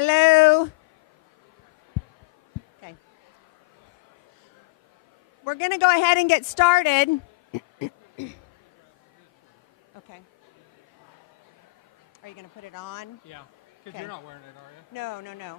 Hello. Okay. We're going to go ahead and get started. Okay. Are you going to put it on? Yeah, because Okay. you're not wearing it, are you? No, no, no.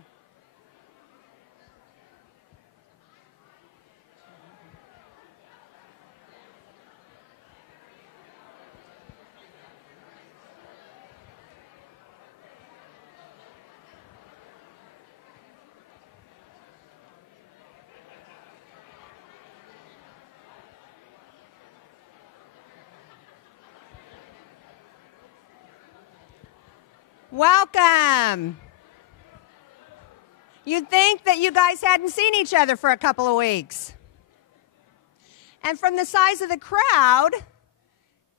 Welcome. You'd think that you guys hadn't seen each other for a couple of weeks. And from the size of the crowd,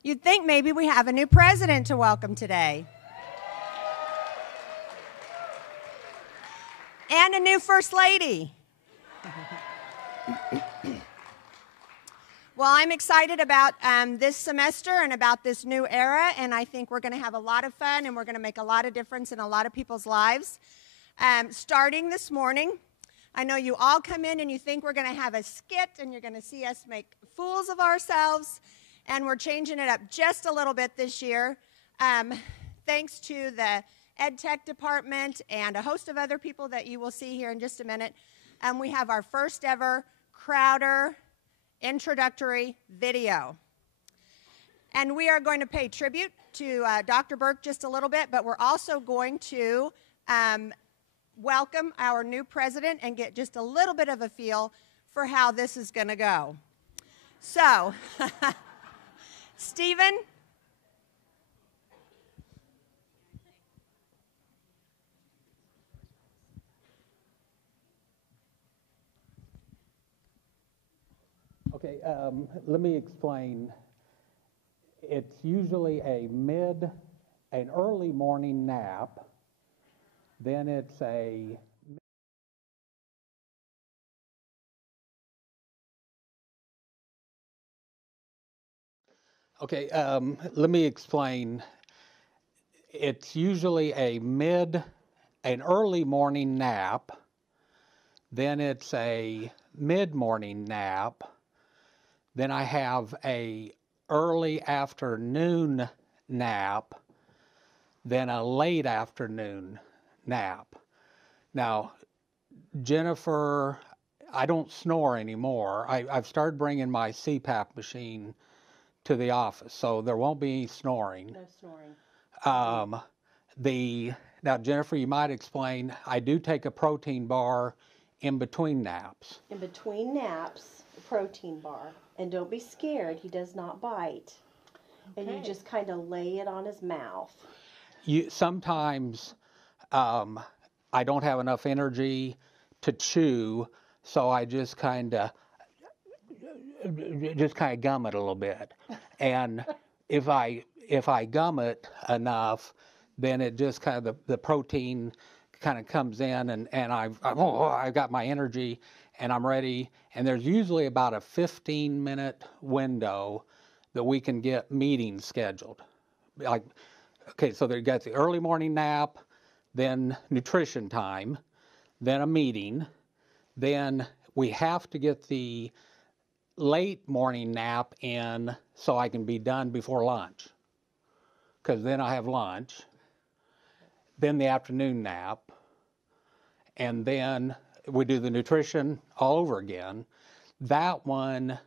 you'd think maybe we have a new president to welcome today. And a new first lady. Well, I'm excited about this semester and about this new era, and I think we're going to have a lot of fun and we're going to make a lot of difference in a lot of people's lives. Starting this morning, I know you all come in and you think we're going to have a skit and you're going to see us make fools of ourselves, and we're changing it up just a little bit this year. Thanks to the Ed Tech department and a host of other people that you will see here in just a minute. We have our first ever Crowder introductory video. And we are going to pay tribute to Dr. Burke just a little bit, but we're also going to welcome our new president and get just a little bit of a feel for how this is going to go. So, Stephen. Okay, let me explain. It's usually an early morning nap, then it's a Okay, let me explain. It's usually an early morning nap, then it's a mid-morning nap, then I have a early afternoon nap, then a late afternoon nap. Now, Jennifer, I don't snore anymore. I've started bringing my CPAP machine to the office, so there won't be any snoring. No snoring. Now, Jennifer, you might explain, I do take a protein bar in between naps. In between naps, a protein bar. And don't be scared, he does not bite. Okay. And you just kind of lay it on his mouth. Sometimes I don't have enough energy to chew, so I just kind of gum it a little bit. And if I gum it enough, then it just kind of the protein kind of comes in, and I've got my energy and I'm ready. And there's usually about a 15-minute window that we can get meetings scheduled. Like, okay, so you got the early morning nap, then nutrition time, then a meeting, then we have to get the late morning nap in so I can be done before lunch, because then I have lunch, then the afternoon nap, and then we do the nutrition all over again. That one,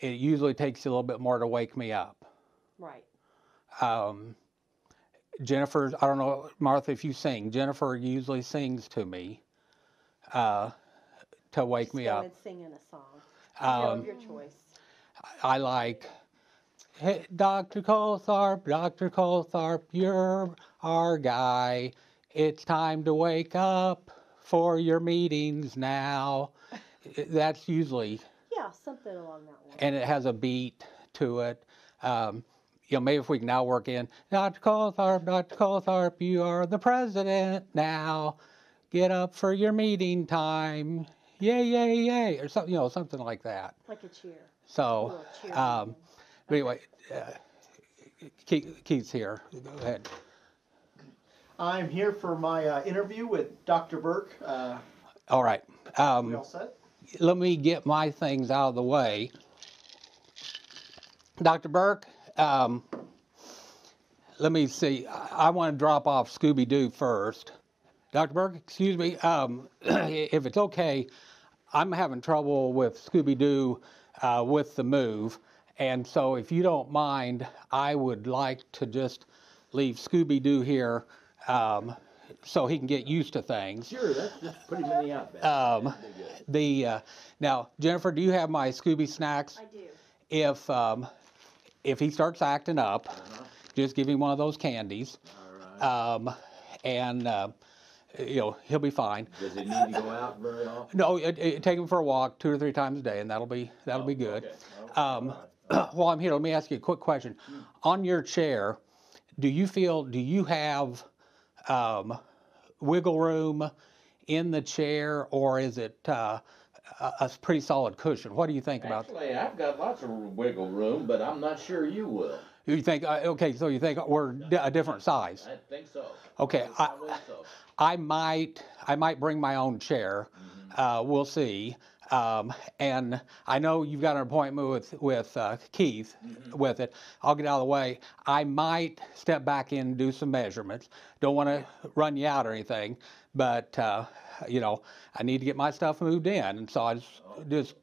it usually takes a little bit more to wake me up. Right. Jennifer, I don't know, Martha, if you sing. Jennifer usually sings to me to wake me up. Just go and sing in a song. Of your choice. I like, hey, Dr. Coltharp, you're our guy. It's time to wake up for your meetings now. That's usually. Yeah, something along that line. And it has a beat to it. Maybe if we can now work in, Dr. Coltharp, you are the president now. Get up for your meeting time. Yay, yay, yay. Or something, something like that. Like a cheer. So, but anyway, Keith's here. Go ahead. I'm here for my interview with Dr. Burke. All right. We all set? Let me get my things out of the way. Dr. Burke, let me see. I want to drop off Scooby-Doo first. Dr. Burke, excuse me. If it's okay, I'm having trouble with Scooby-Doo with the move. And so if you don't mind, I would like to just leave Scooby-Doo here so he can get used to things. Sure, that's pretty many out there. Now, Jennifer, do you have my Scooby snacks? I do. If he starts acting up, just give him one of those candies. All right. And he'll be fine. Does he need to go out very often? No, take him for a walk 2 or 3 times a day, and that'll be good. Okay. While I'm here, let me ask you a quick question. On your chair, do you have wiggle room in the chair, or is it a pretty solid cushion? What do you think about that? Actually, I've got lots of wiggle room, but I'm not sure you will. You think, okay, so you think we're a different size? I think so. Okay, I believe so. I might bring my own chair. We'll see. And I know you've got an appointment with Keith with it. I'll get out of the way. I might step back in and do some measurements. Don't want to run you out or anything, but I need to get my stuff moved in, and so I just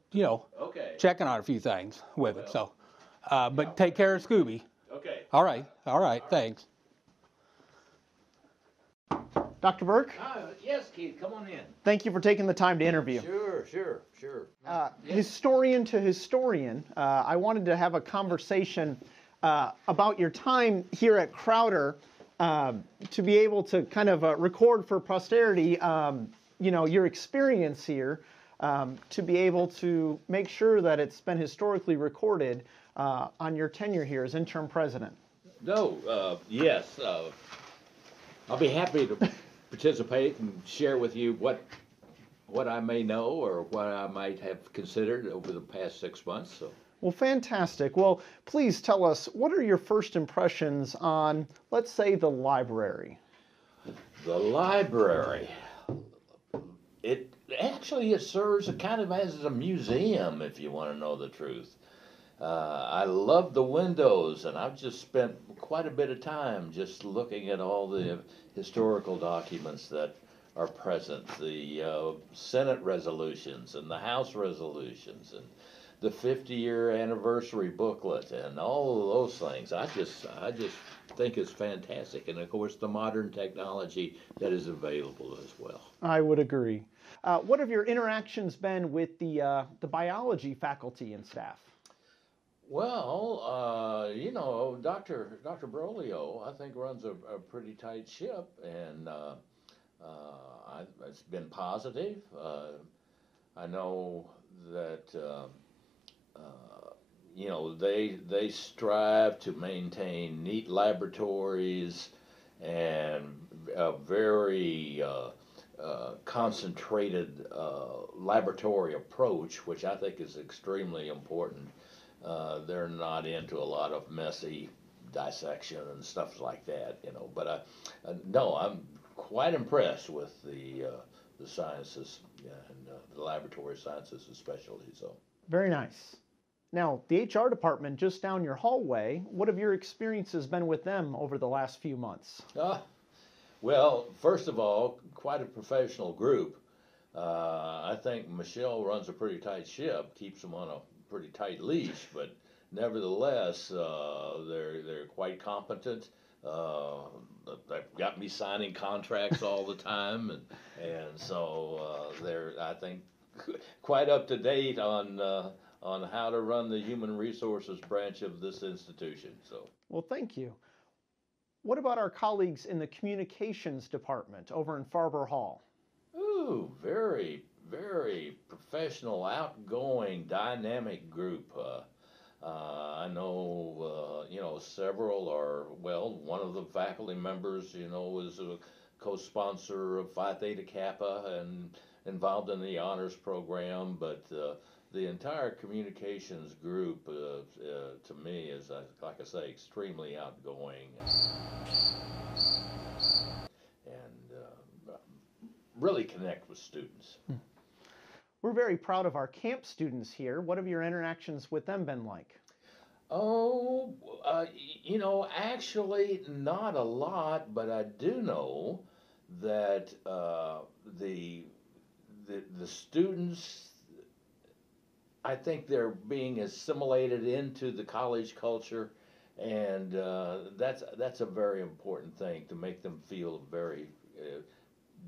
Okay. checking on a few things with it. So, but take care of Scooby. Okay. All right. Thanks. Dr. Burke, Yes, Keith, come on in. thank you for taking the time to interview. Sure. Historian to historian, I wanted to have a conversation about your time here at Crowder to be able to kind of record for posterity, your experience here, to be able to make sure that it's been historically recorded on your tenure here as interim president. No, yes. I'll be happy to participate and share with you what I may know or what I might have considered over the past 6 months. So. Well, fantastic. Well, please tell us, what are your first impressions on, let's say, the library? The library. It serves kind of as a museum, if you want to know the truth. I love the windows, and I've just spent quite a bit of time just looking at all the historical documents that are present, the Senate resolutions and the House resolutions and the 50-year anniversary booklet and all of those things. I just think it's fantastic, and of course the modern technology that is available as well. I would agree. What have your interactions been with the biology faculty and staff? Well, Dr. Brolio, I think, runs a pretty tight ship, and it's been positive. I know that they strive to maintain neat laboratories and a very concentrated laboratory approach, which I think is extremely important. They're not into a lot of messy dissection and stuff like that, But no, I'm quite impressed with the sciences and the laboratory sciences especially. So Very nice. Now, the HR department just down your hallway, what have your experiences been with them over the last few months? Well, first of all, quite a professional group. I think Michelle runs a pretty tight ship, keeps them on a pretty tight leash, but nevertheless, they're quite competent. They've got me signing contracts all the time, and so they're, I think, quite up to date on how to run the human resources branch of this institution. So, well, thank you. What about our colleagues in the communications department over in Farber Hall? Ooh, very, very professional, outgoing, dynamic group. I know, several are, one of the faculty members, is a co-sponsor of Phi Theta Kappa and involved in the honors program, but the entire communications group, to me, is, like I say, extremely outgoing. really connect with students. We're very proud of our camp students here. What have your interactions with them been like? Oh, actually, not a lot, but I do know that the students, I think they're being assimilated into the college culture, and that's a very important thing to make them feel a very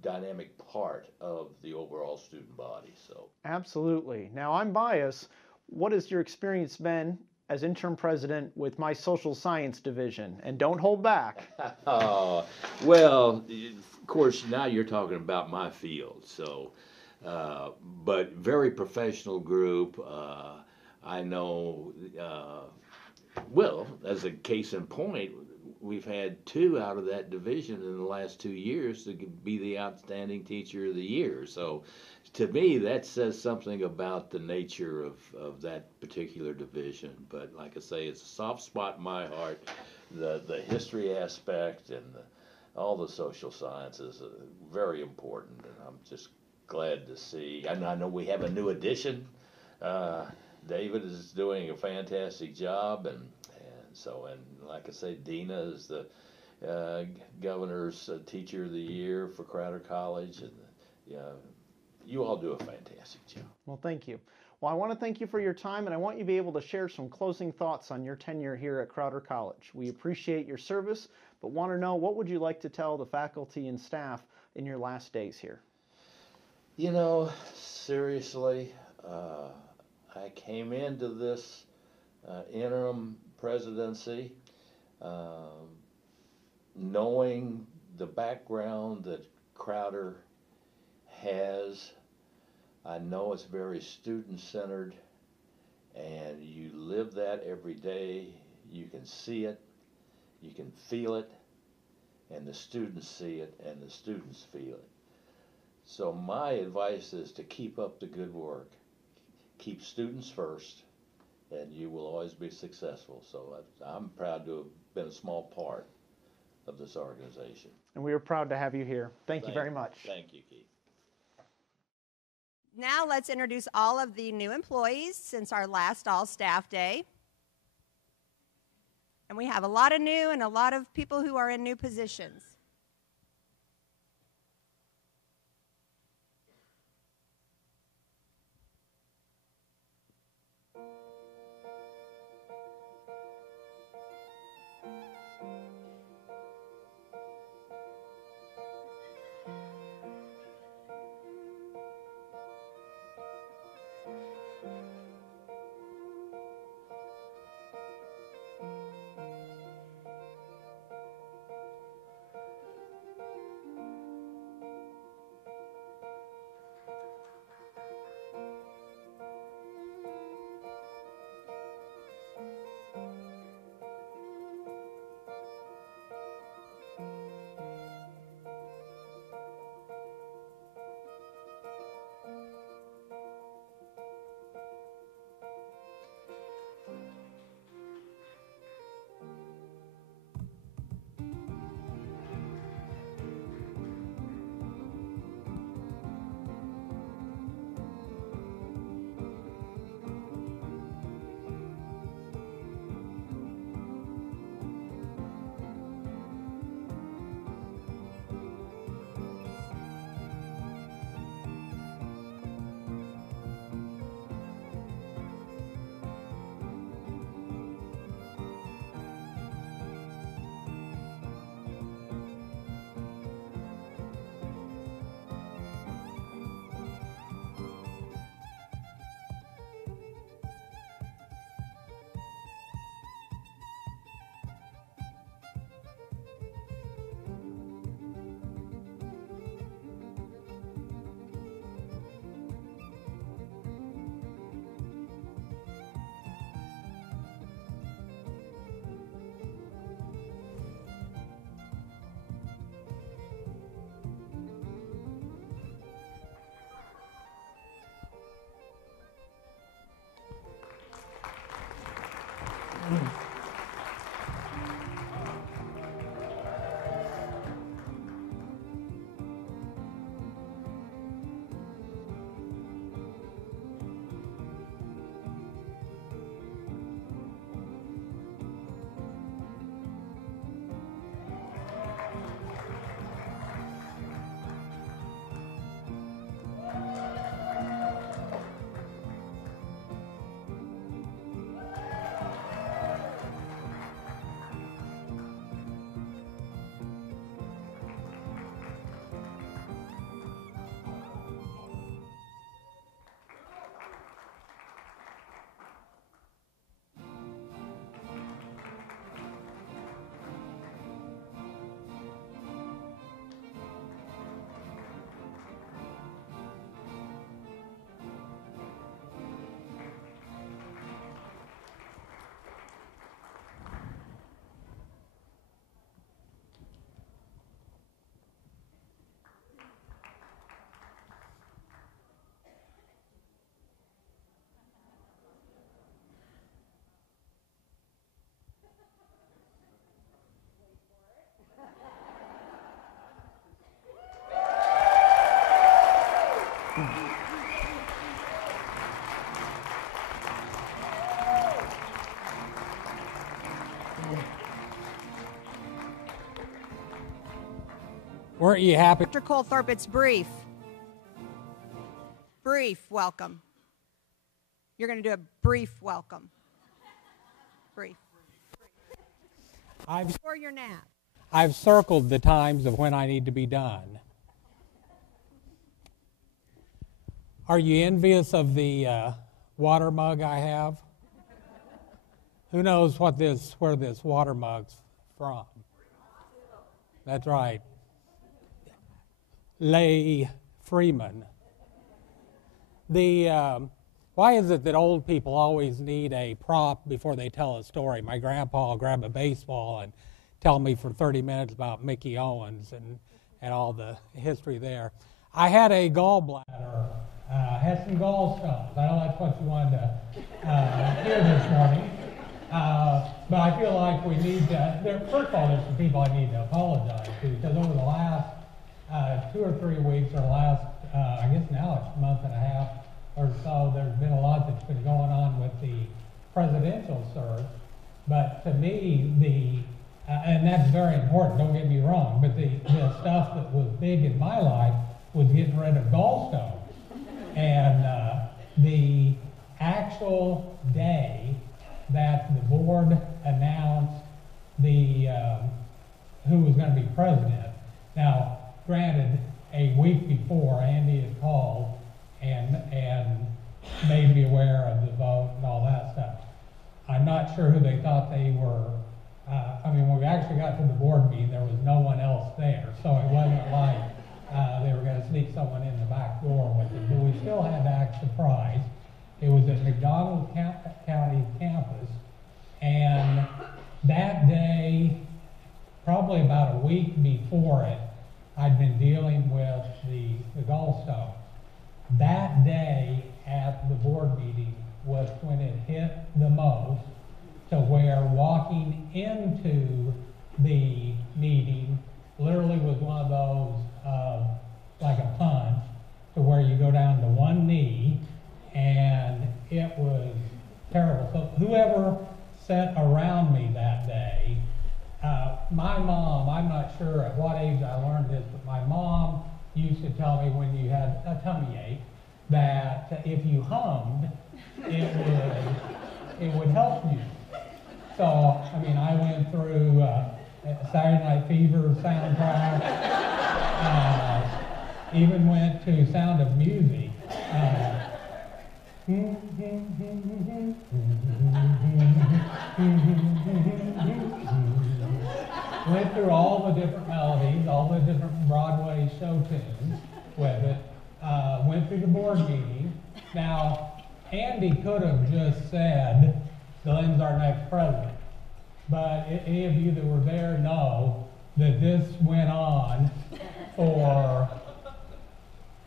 dynamic part of the overall student body. So. Absolutely. Now, I'm biased. What has your experience been as interim president with my social science division? And don't hold back. Oh, well, of course, now you're talking about my field. So, but very professional group. I know, well, as a case in point, we've had 2 out of that division in the last 2 years to be the outstanding teacher of the year. So to me, that says something about the nature of that particular division. But like I say, it's a soft spot in my heart. The history aspect and all the social sciences are very important, and I'm just glad to see. And I know we have a new addition. David is doing a fantastic job, and like I say, Dina is the governor's teacher of the year for Crowder College, and you all do a fantastic job. Well, thank you. Well, I want to thank you for your time, and I want you to be able to share some closing thoughts on your tenure here at Crowder College. We appreciate your service, but want to know, what would you like to tell the faculty and staff in your last days here? Seriously, I came into this interim presidency knowing the background that Crowder has. I know it's very student-centered, and you live that every day. You can see it, you can feel it, and the students see it, and the students feel it. So my advice is to keep up the good work. Keep students first, and you will always be successful. So I'm proud to have been a small part of this organization. And we are proud to have you here. Thank you very much. Thank you, Keith. Now let's introduce all of the new employees since our last all-staff day. And we have a lot of new and a lot of people who are in new positions. Weren't you happy? Dr. Colthorpe, it's brief. Brief welcome. You're going to do a brief welcome. Brief. Before your nap. I've circled the times of when I need to be done. Are you envious of the water mug I have? Who knows where this water mug's from? That's right. Leigh Freeman. Why is it that old people always need a prop before they tell a story? My grandpa will grab a baseball and tell me for 30 minutes about Mickey Owens and all the history there. I had a gallbladder, had some gallstones. I know that's what you wanted to hear this morning. But I feel like we need to, first of all, there's some people I need to apologize to, because over the last 2 or 3 weeks, or last, I guess now it's a month and a half or so, there's been a lot that's been going on with the presidential search. But to me, and that's very important, don't get me wrong, but the stuff that was big in my life was getting rid of gallstones. And the actual day that the board announced who was going to be president. Now, granted, a week before, Andy had called and made me aware of the vote and all that stuff. I'm not sure who they thought they were. When we actually got to the board meeting, there was no one else there, so it wasn't like they were going to sneak someone in the back door with it. But we still had to act surprised. It was at McDonald County campus, and that day, probably about a week before it, I'd been dealing with the gallstones. That day at the board meeting was when it hit the most, to where walking into the meeting literally was one of those, like a punch, to where you go down to one knee, and it was terrible. So whoever sat around me that day, my mom, I'm not sure at what age I learned this, but my mom used to tell me when you had a tummy ache that if you hummed, it would help you. So, I went through Saturday Night Fever soundtrack, even went to Sound of Music. Went through all the different melodies, all the different Broadway show tunes with it. Went through the board meeting. Now, Andy could have just said, Glenn's our next president. But any of you that were there know that this went on for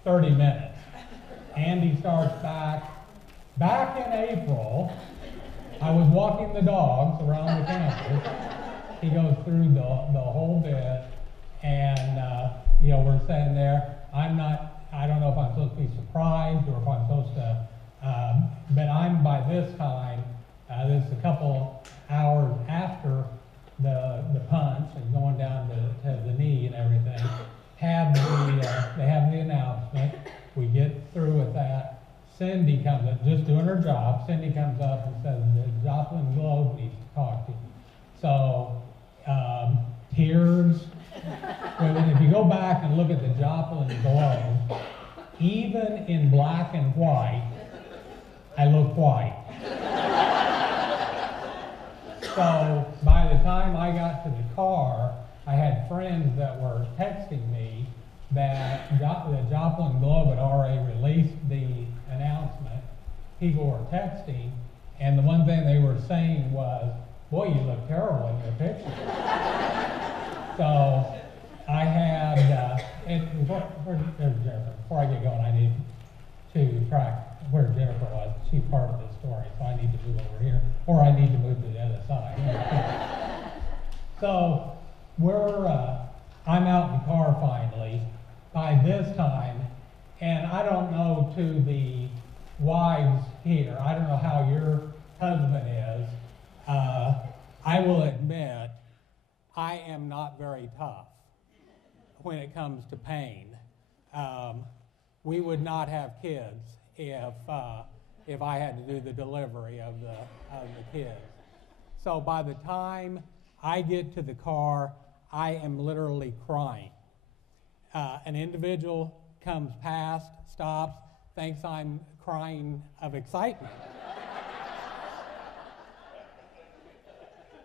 30 minutes. Andy starts back in April. I was walking the dogs around the campus. He goes through the whole bit, and we're sitting there. I don't know if I'm supposed to be surprised or if I'm supposed to, but I'm by this time, this is a couple hours after the punch and going down to the knee and everything. They have the announcement. We get through with that. Cindy comes up, just doing her job. Cindy comes up and says, the Joplin Globe needs to talk to you. So, tears. If you go back and look at the Joplin Globe, even in black and white, I look white. So, by the time I got to the car, I had friends that were texting me that the Joplin Globe had already released the announcement. People were texting, and the one thing they were saying was, boy, you look terrible in your picture. So I had, there's Jennifer. Before I get going, I need to track where Jennifer was. She's part of this story, so I need to move over here, or I need to move to the other side. So I'm out in the car finally. By this time, and I don't know to the wives here, I don't know how your husband is. I will admit, I am not very tough. when it comes to pain. We would not have kids if I had to do the delivery of the kids. So by the time I get to the car, I am literally crying. An individual comes past, stops, thinks I'm crying of excitement.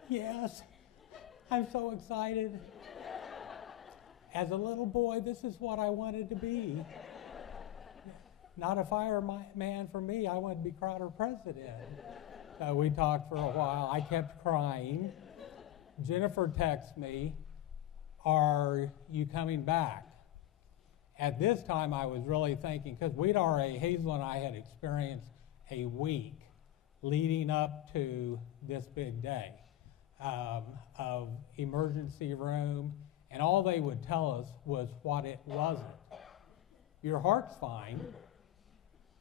Yes, I'm so excited. As a little boy, this is what I wanted to be. Not a fireman for me. I wanted to be Crowder president. We talked for a while. I kept crying. Jennifer texts me, "Are you coming back?" At this time, I was really thinking, because Hazel and I had experienced a week leading up to this big day of emergency room, and all they would tell us was what it wasn't. Your heart's fine.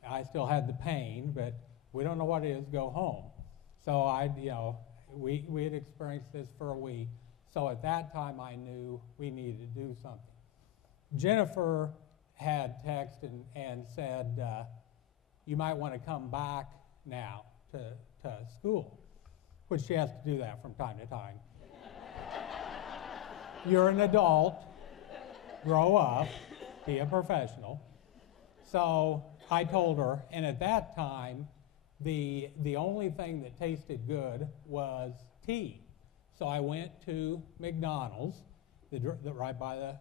I still had the pain, but we don't know what it is, go home. So we had experienced this for a week. So at that time, I knew we needed to do something. Jennifer had texted and said, you might want to come back now to school, which she has to do that from time to time. You're an adult, grow up, be a professional. So I told her, and at that time, the only thing that tasted good was tea. So I went to McDonald's, right by the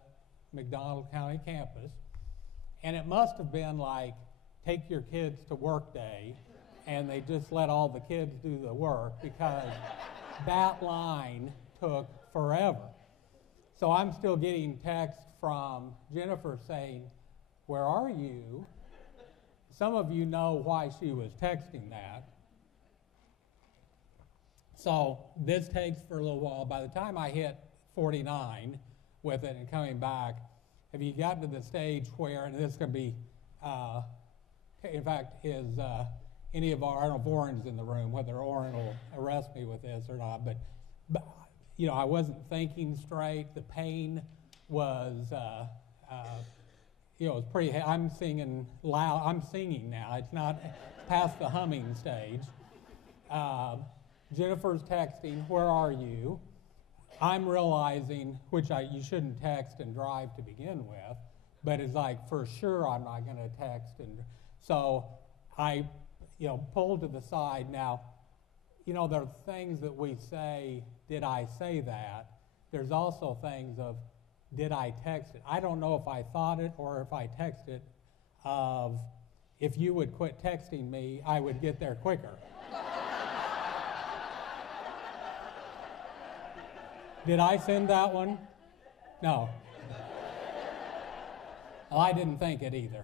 McDonald County campus, and it must have been like, take your kids to work day, and they just let all the kids do the work, because that line took forever. So I'm still getting texts from Jennifer saying, "Where are you?" Some of you know why she was texting that. So this takes for a little while. By the time I hit 49 with it and coming back, have you gotten to the stage where, and this could be, in fact, is any of our, I don't know if Oren's in the room, whether Oren will arrest me with this or not, but I wasn't thinking straight. The pain was, it was pretty, I'm singing loud, I'm singing now. It's not past the humming stage. Jennifer's texting, "Where are you?" I'm realizing, which you shouldn't text and drive to begin with, but it's like, for sure I'm not going to text. And so I, pulled to the side. Now, there are things that we say, did I say that? There's also things of, did I text it? I don't know if I thought it or if I texted of, if you would quit texting me, I would get there quicker. Did I send that one? No. Well, I didn't think it either.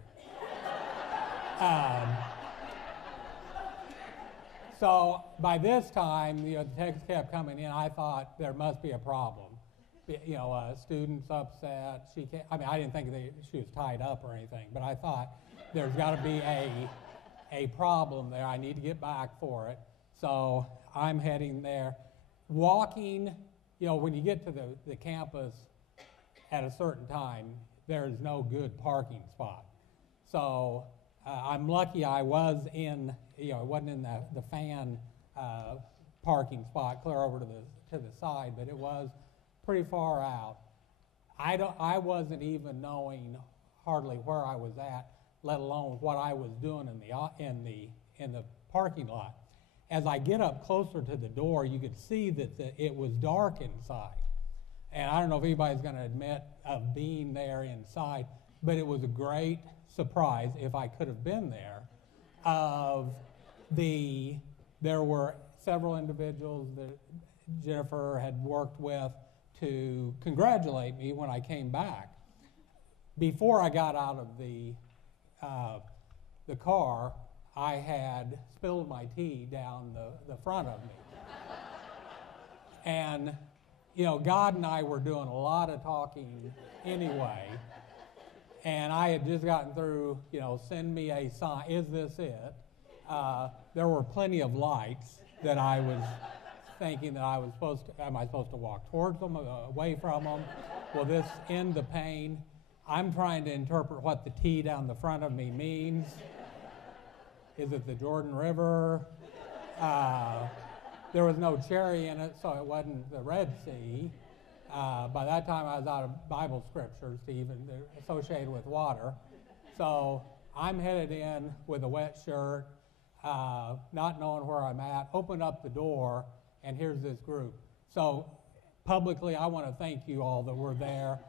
So by this time, the text kept coming in. I thought there must be a problem. Students upset. I didn't think she was tied up or anything, but I thought there's got to be a problem there. I need to get back for it. So I'm heading there. Walking, when you get to the campus at a certain time, there's no good parking spot. So I'm lucky I was in, it wasn't in the fan parking spot clear over to the side, but it was pretty far out. I wasn't even knowing hardly where I was at, let alone what I was doing in the parking lot. As I get up closer to the door, you could see that it was dark inside. And I don't know if anybody's going to admit of being there inside, but it was a great surprise, if I could have been there, there were several individuals that Jennifer had worked with to congratulate me when I came back. Before I got out of the car, I had spilled my tea down the front of me. And, God and I were doing a lot of talking anyway. And I had just gotten through, send me a sign, is this it? There were plenty of lights that I was thinking that am I supposed to walk towards them, away from them? Will this end the pain? I'm trying to interpret what the T down the front of me means. Is it the Jordan River? There was no cherry in it, so it wasn't the Red Sea. By that time, I was out of Bible scriptures to even associate with water. So I'm headed in with a wet shirt, not knowing where I'm at, open up the door, and here's this group. So publicly, I want to thank you all that were there.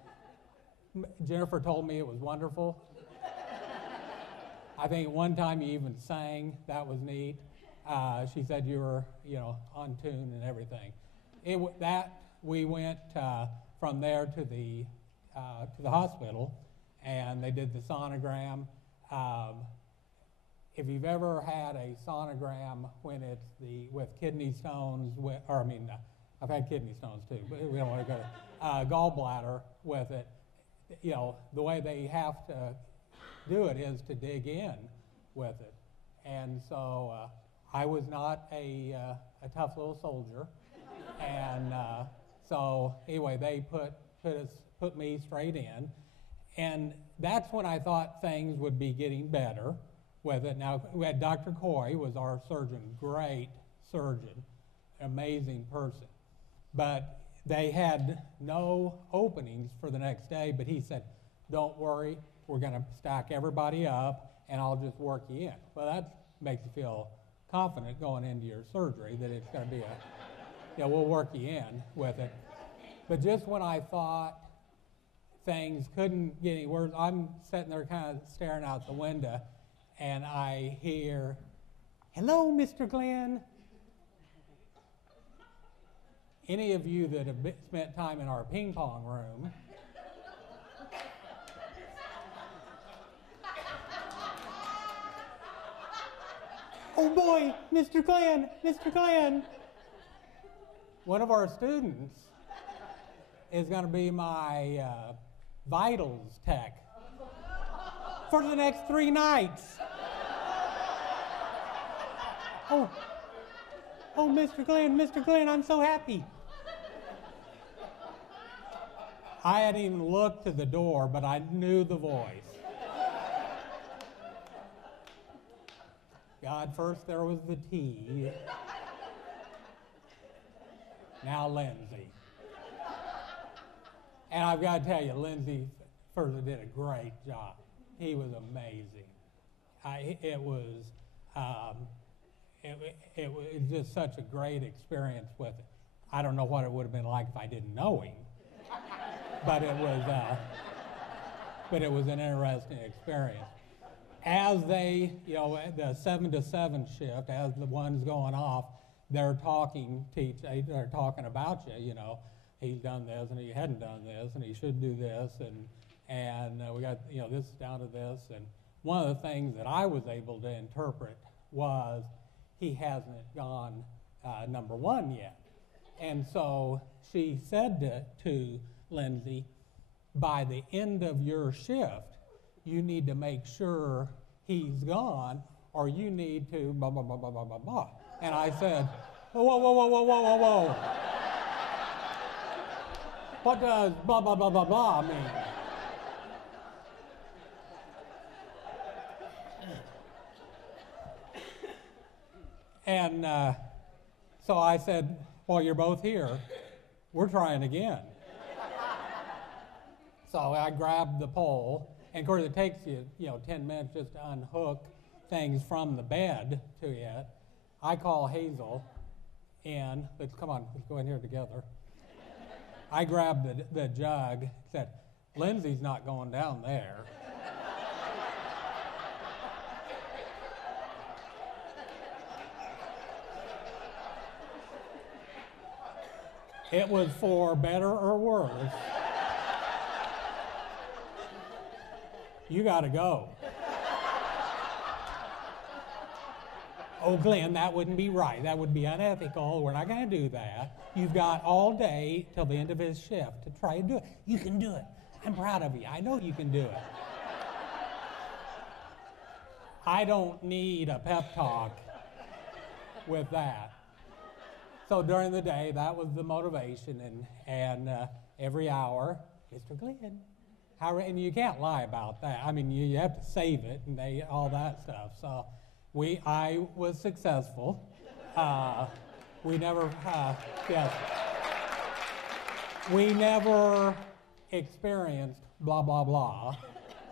Jennifer told me it was wonderful. I think one time you even sang. That was neat. She said you were, on tune and everything. We went from there to the hospital, and they did the sonogram. If you've ever had a sonogram when it's with kidney stones, I've had kidney stones too, but we don't want to go to gallbladder with it. The way they have to do it is to dig in with it. And so I was not a tough little soldier. And so anyway, they put me straight in. And that's when I thought things would be getting better with it. Now, we had Dr. Coy was our surgeon, great surgeon, amazing person. But they had no openings for the next day, but he said, don't worry, we're going to stack everybody up, and I'll just work you in. Well, that makes you feel confident going into your surgery that it's going to be we'll work you in with it. But just when I thought things couldn't get any worse, I'm sitting there kind of staring out the window, and I hear, "Hello, Mr. Glenn." Any of you that have spent time in our ping pong room, oh boy, Mr. Glenn, Mr. Glenn. One of our students is going to be my vitals tech for the next 3 nights. Oh, Mr. Glenn, I'm so happy. I hadn't even looked to the door, but I knew the voice. God, first there was the T. Now Lindsay. And I've got to tell you, Lindsay first did a great job. He was amazing. It was just such a great experience with it. I don't know what it would have been like if I didn't know him, but it was an interesting experience. As they, the 7 to 7 shift, as the one's going off, they're talking about you. He's done this and he hadn't done this and he should do this and we got this down to this. And one of the things that I was able to interpret was he hasn't gone number 1 yet. And so she said to Lindsay, by the end of your shift, you need to make sure he's gone, or you need to blah, blah, blah, blah, blah, blah, blah. And I said, whoa. What does blah, blah, blah, blah, blah mean? And so I said, well, you're both here. We're trying again. So I grabbed the pole, and of course it takes you, 10 minutes just to unhook things from the bed to it. I call Hazel in. Let's go in here together. I grabbed the jug, said, Lindsay's not going down there. It was for better or worse. You got to go. Oh, Glenn, that wouldn't be right. That would be unethical. We're not going to do that. You've got all day till the end of his shift to try and do it. You can do it. I'm proud of you. I know you can do it. I don't need a pep talk with that. So during the day, that was the motivation, and every hour, Mr. Glenn. And you can't lie about that. I mean, you have to save it and all that stuff. So I was successful. We never, yes. We never experienced blah, blah, blah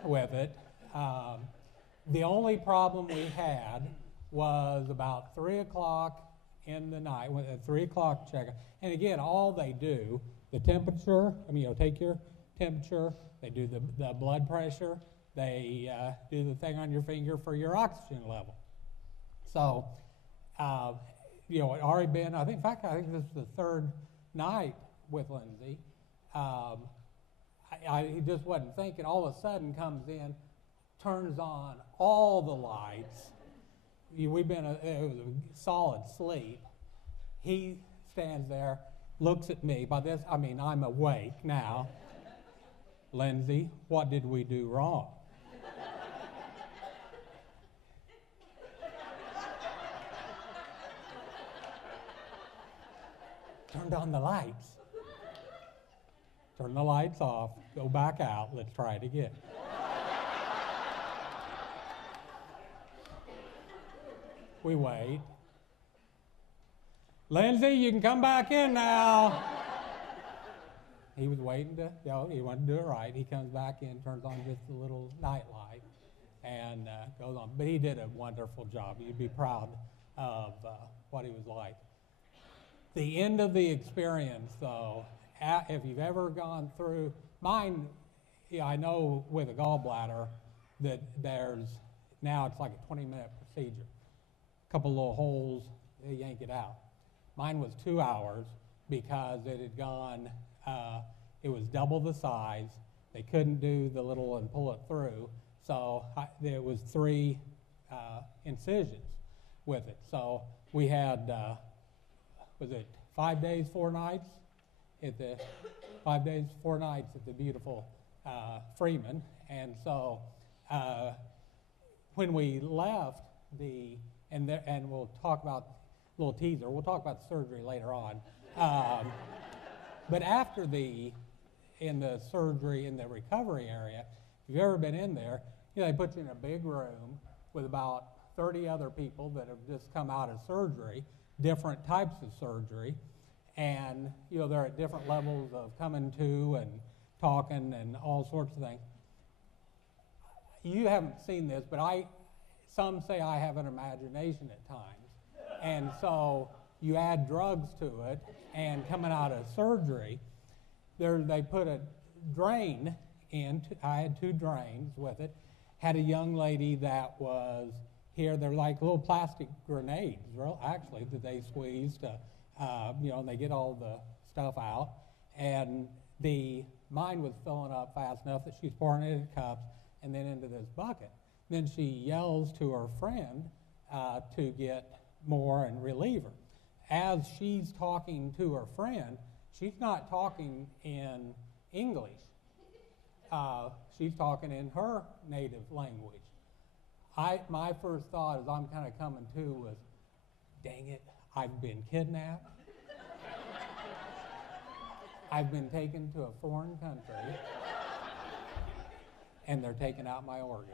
with it. The only problem we had was about 3 o'clock in the night, when at 3 o'clock checkup. And again, all they do, the temperature, take your temperature, they do the blood pressure, they do the thing on your finger for your oxygen level. So, it already been, I think this is the third night with Lindsay. He just wasn't thinking. All of a sudden comes in, turns on all the lights. It was a solid sleep. He stands there, looks at me. By this, I'm awake now. Lindsay, what did we do wrong? Turned on the lights. Turn the lights off, go back out, let's try it again. We wait. Lindsay, you can come back in now. He was waiting he wanted to do it right. He comes back in, turns on just a little night light, and goes on. But he did a wonderful job. You'd be proud of what he was like. The end of the experience, though, if you've ever gone through, mine, I know with a gallbladder that now it's like a 20-minute procedure. A couple little holes, they yank it out. Mine was 2 hours because it had gone, it was double the size. They couldn't do the little and pull it through, so there was 3 incisions with it. So we had, was it 5 days, 4 nights? 5 days, 4 nights at the beautiful Freeman. And so when we left and we'll talk about, a little teaser, we'll talk about the surgery later on. But after in the surgery, in the recovery area, if you've ever been in there, they put you in a big room with about 30 other people that have just come out of surgery, different types of surgery, and they're at different levels of coming to and talking and all sorts of things. You haven't seen this, but some say I have an imagination at times, and so you add drugs to it, and coming out of surgery, they put a drain in. I had 2 drains with it. Had a young lady that was here. They're like little plastic grenades, actually, that they squeeze to, and they get all the stuff out. And mine was filling up fast enough that she's pouring it in cups and then into this bucket. Then she yells to her friend to get more and relieve her. As she's talking to her friend, she's not talking in English. She's talking in her native language. My first thought as I'm kind of coming to was, dang it, I've been kidnapped. I've been taken to a foreign country, and they're taking out my organs.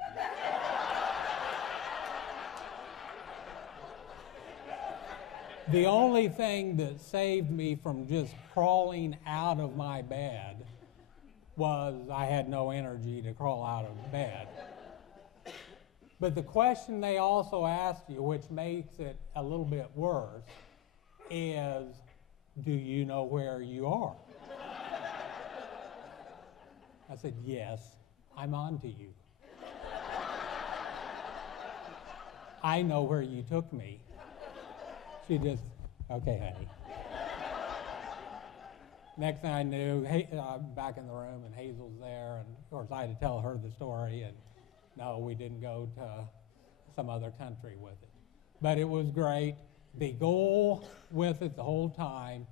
The only thing that saved me from just crawling out of my bed was I had no energy to crawl out of bed. But the question they also asked you, which makes it a little bit worse, is, do you know where you are? I said, yes, I'm on to you. I know where you took me. She just, okay, honey. Next thing I knew, I'm back in the room, and Hazel's there, and of course I had to tell her the story, and no, we didn't go to some other country with it. But it was great. The goal with it the whole time,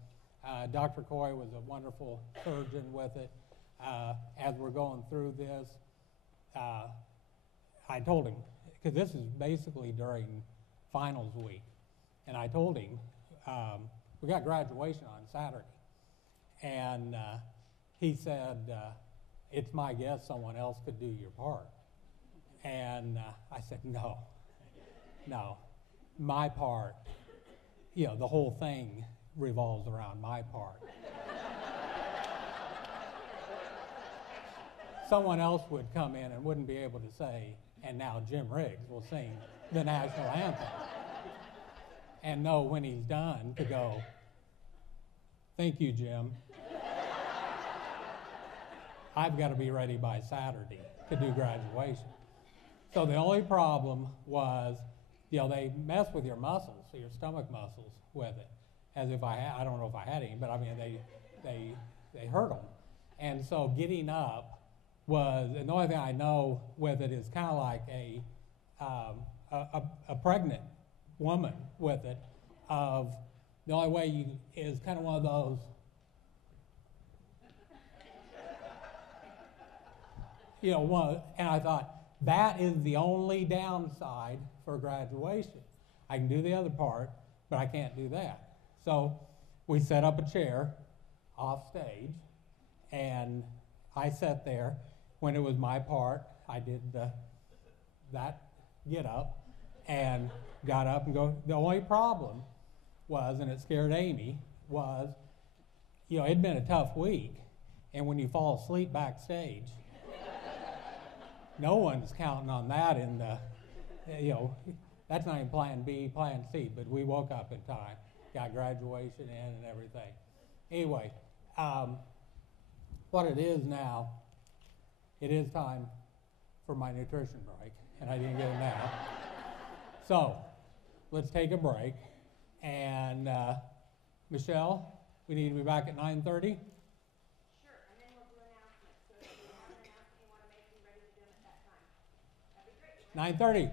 Dr. Coy was a wonderful surgeon with it. As we're going through this, I told him, because this is basically during finals week, and I told him, we got graduation on Saturday. And he said, it's my guess someone else could do your part. And I said, no, my part, the whole thing revolves around my part. Someone else would come in and wouldn't be able to say, and now Jim Riggs will sing the national anthem. And know when he's done to go, thank you, Jim. I've got to be ready by Saturday to do graduation. So the only problem was, they mess with your muscles, your stomach muscles with it, as if I don't know if I had any, but I mean, they hurt them. And so getting up was, and the only thing I know with it is kind of like a pregnant woman with it, of the only way is kind of one of those, and I thought, that is the only downside for graduation. I can do the other part, but I can't do that. So we set up a chair off stage, and I sat there. When it was my part, I did that get up and got up and go. The only problem was, and it scared Amy, was, it'd been a tough week, and when you fall asleep backstage, no one's counting on that in the, that's not even plan B, plan C, but we woke up in time, got graduation in and everything. Anyway, what it is now, it is time for my nutrition break, and I didn't get it now. So, let's take a break, and Michelle, we need to be back at 9:30. Sure, and then we'll do announcements. So if you have an announcement you want to make, be ready to do them at that time. That'd be great. 9:30.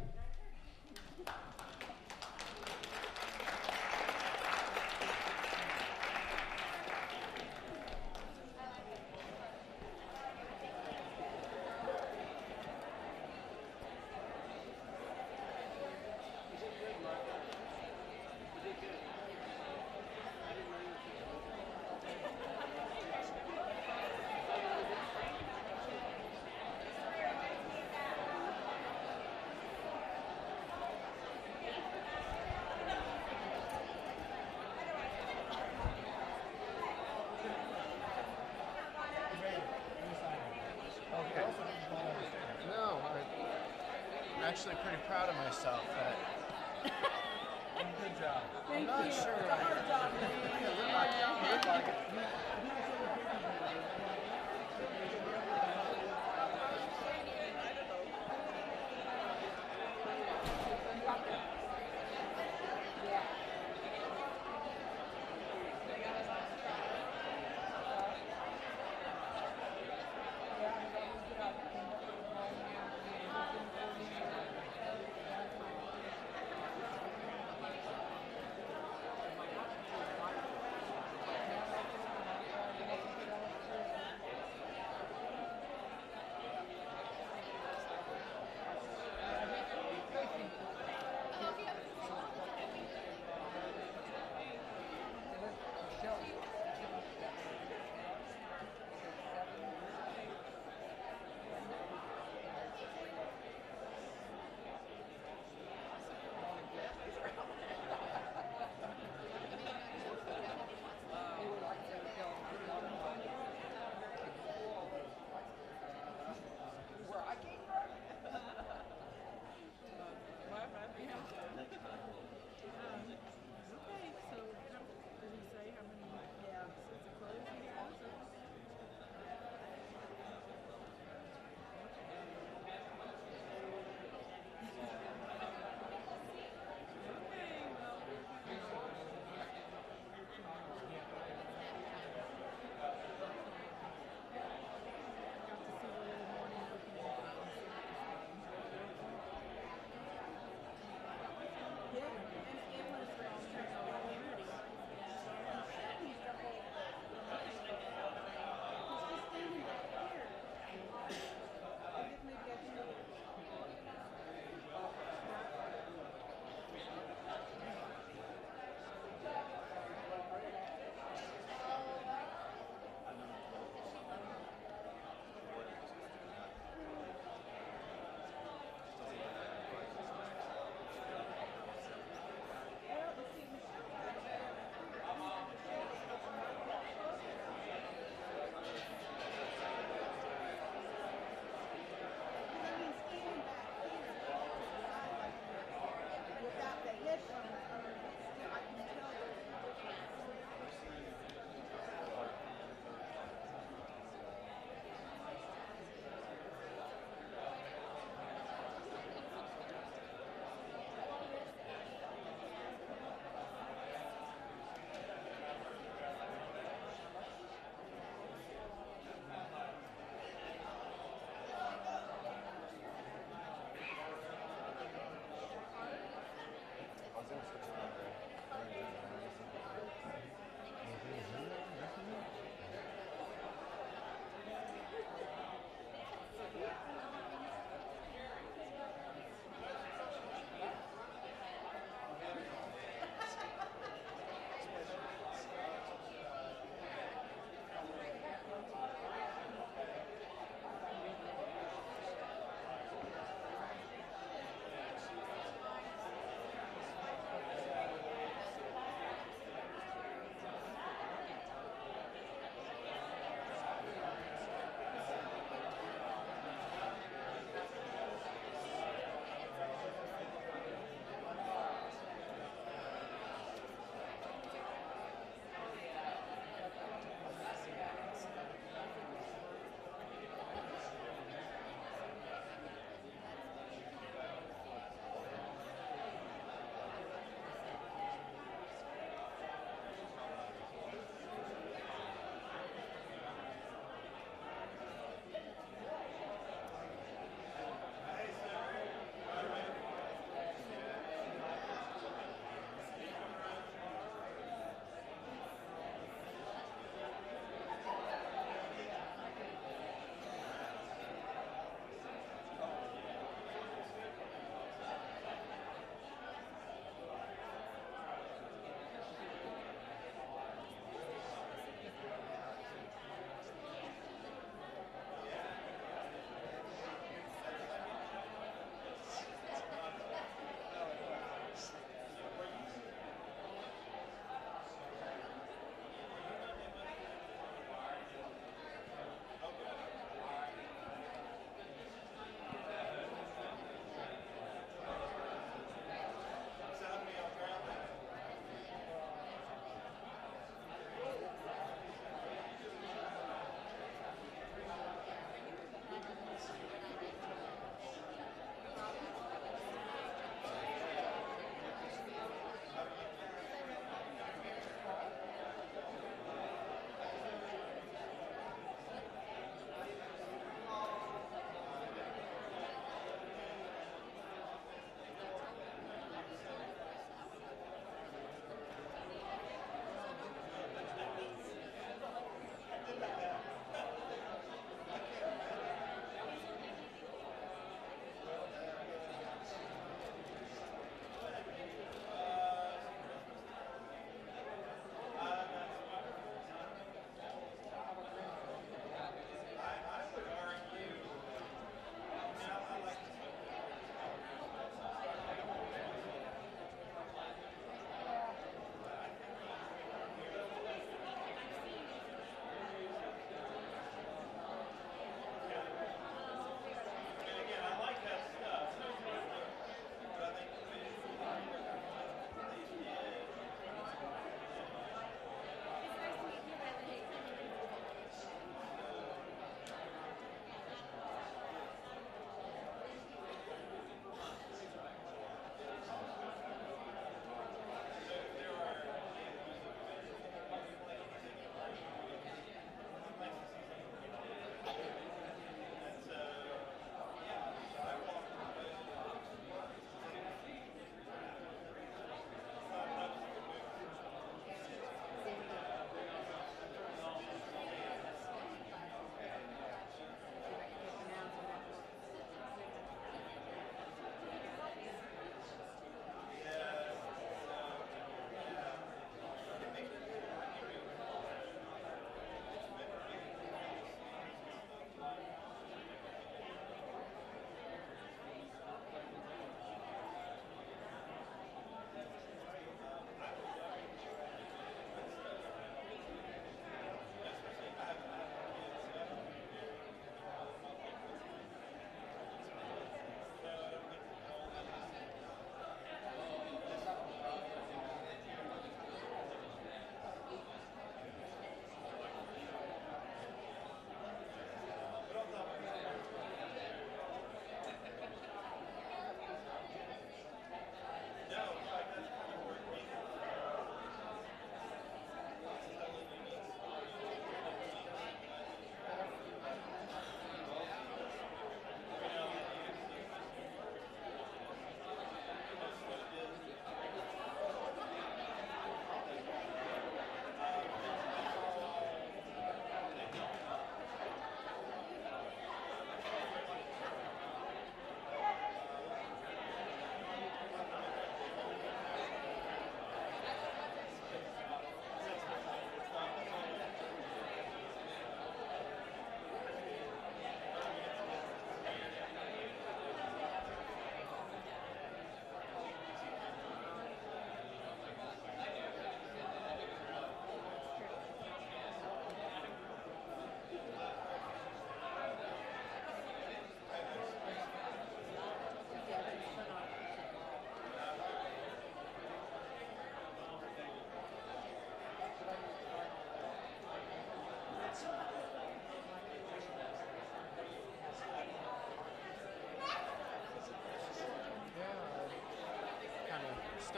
No, I'm actually pretty proud of myself. Good job. I'm not sure.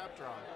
map drawn.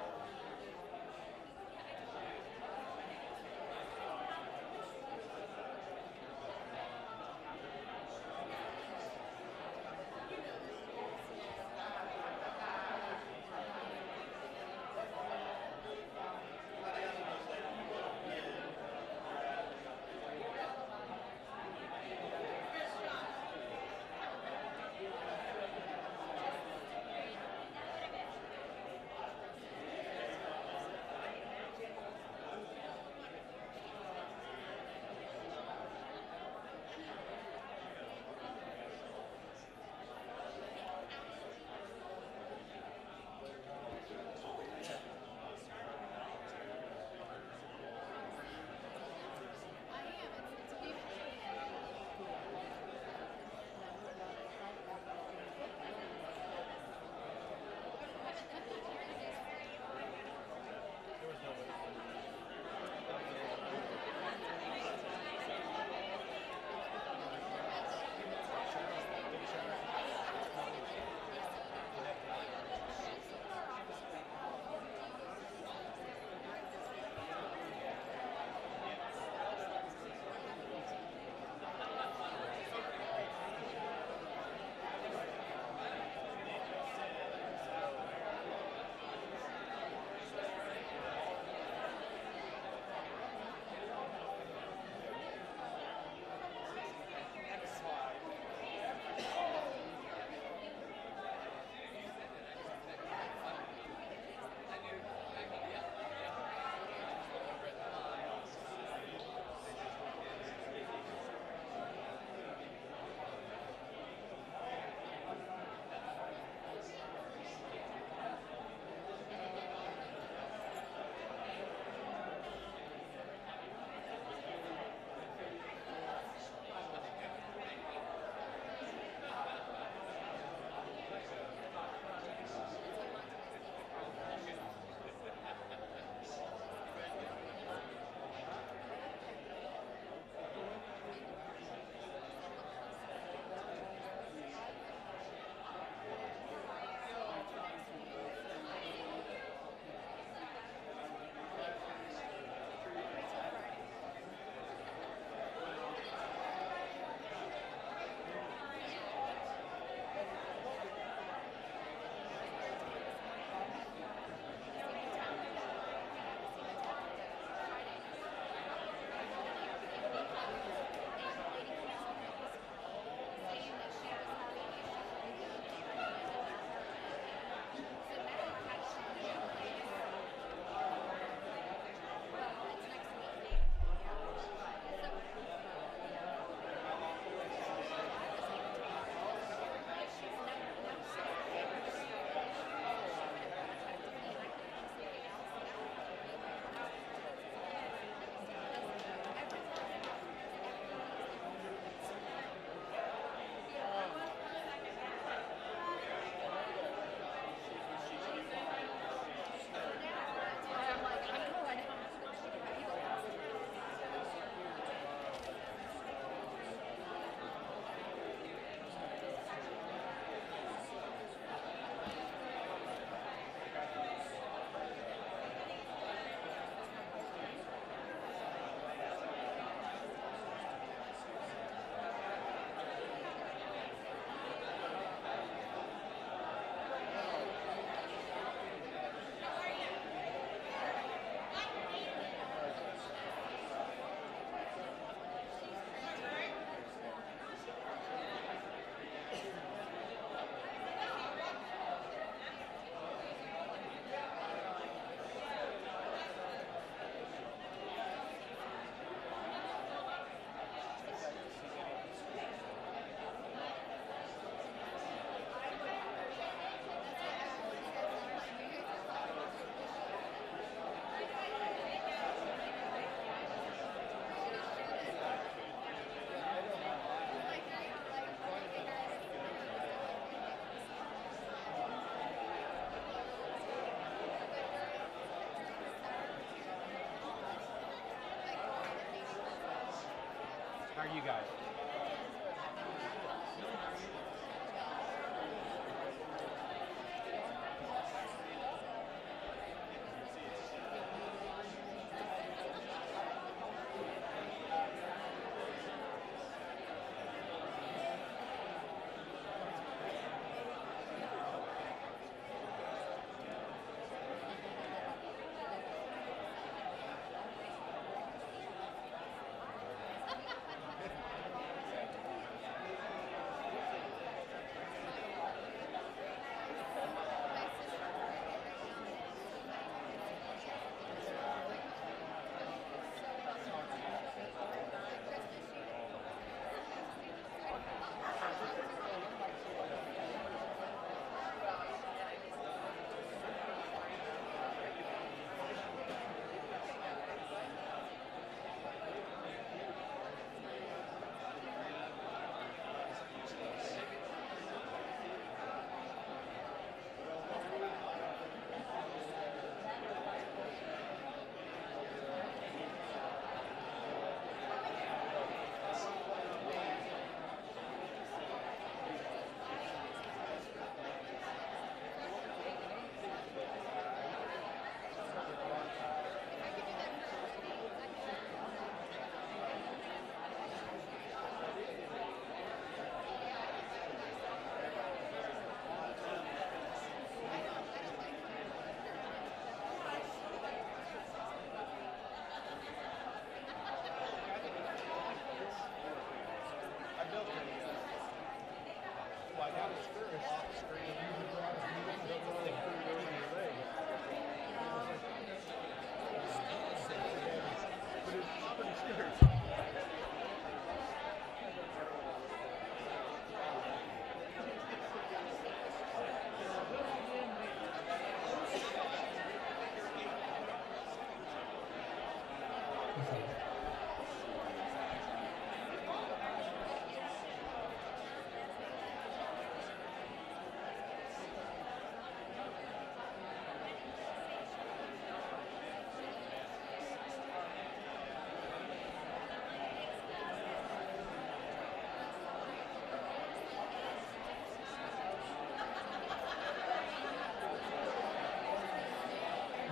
How are you guys?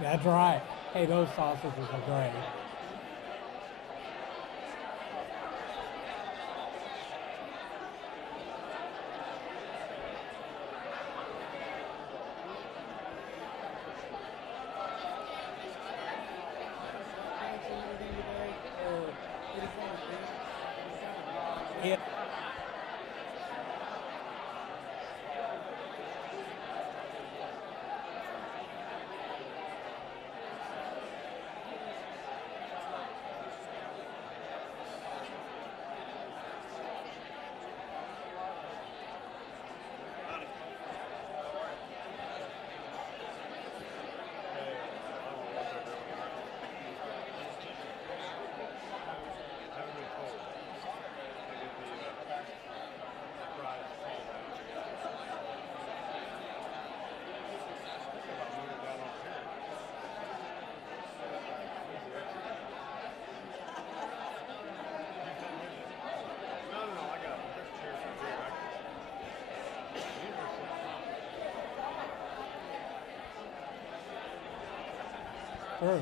That's right. Hey, those sausages are great. Yeah. True.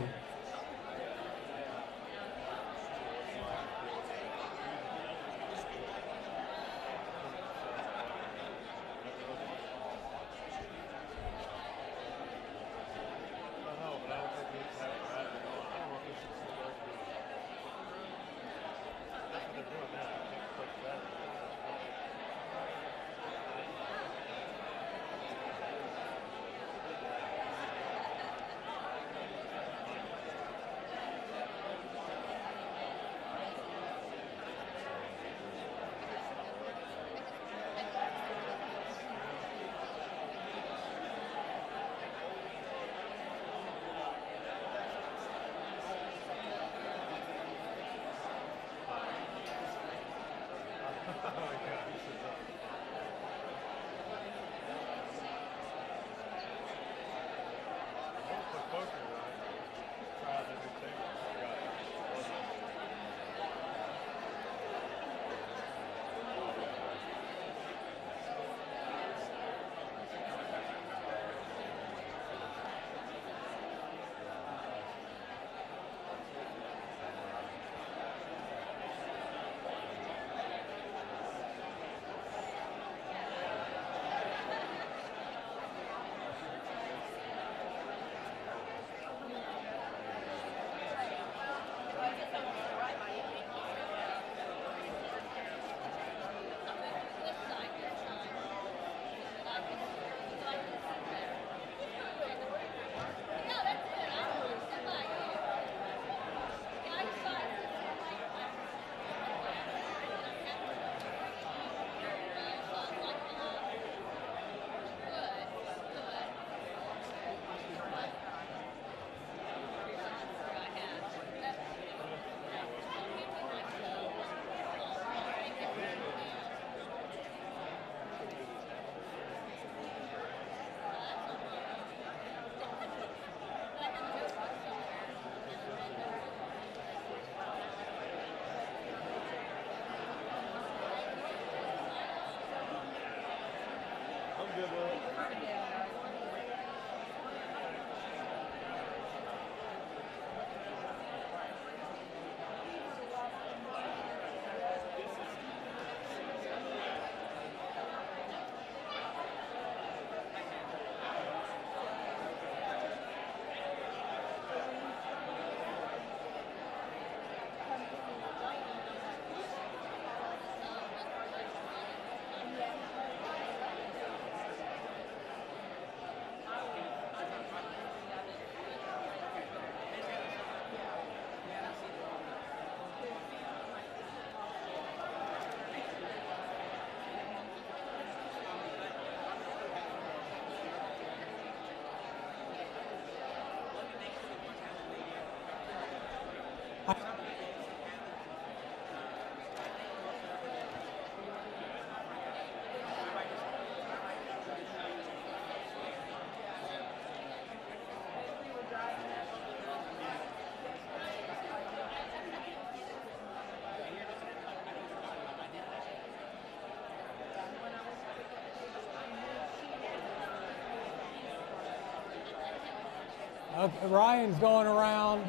Ryan's going around.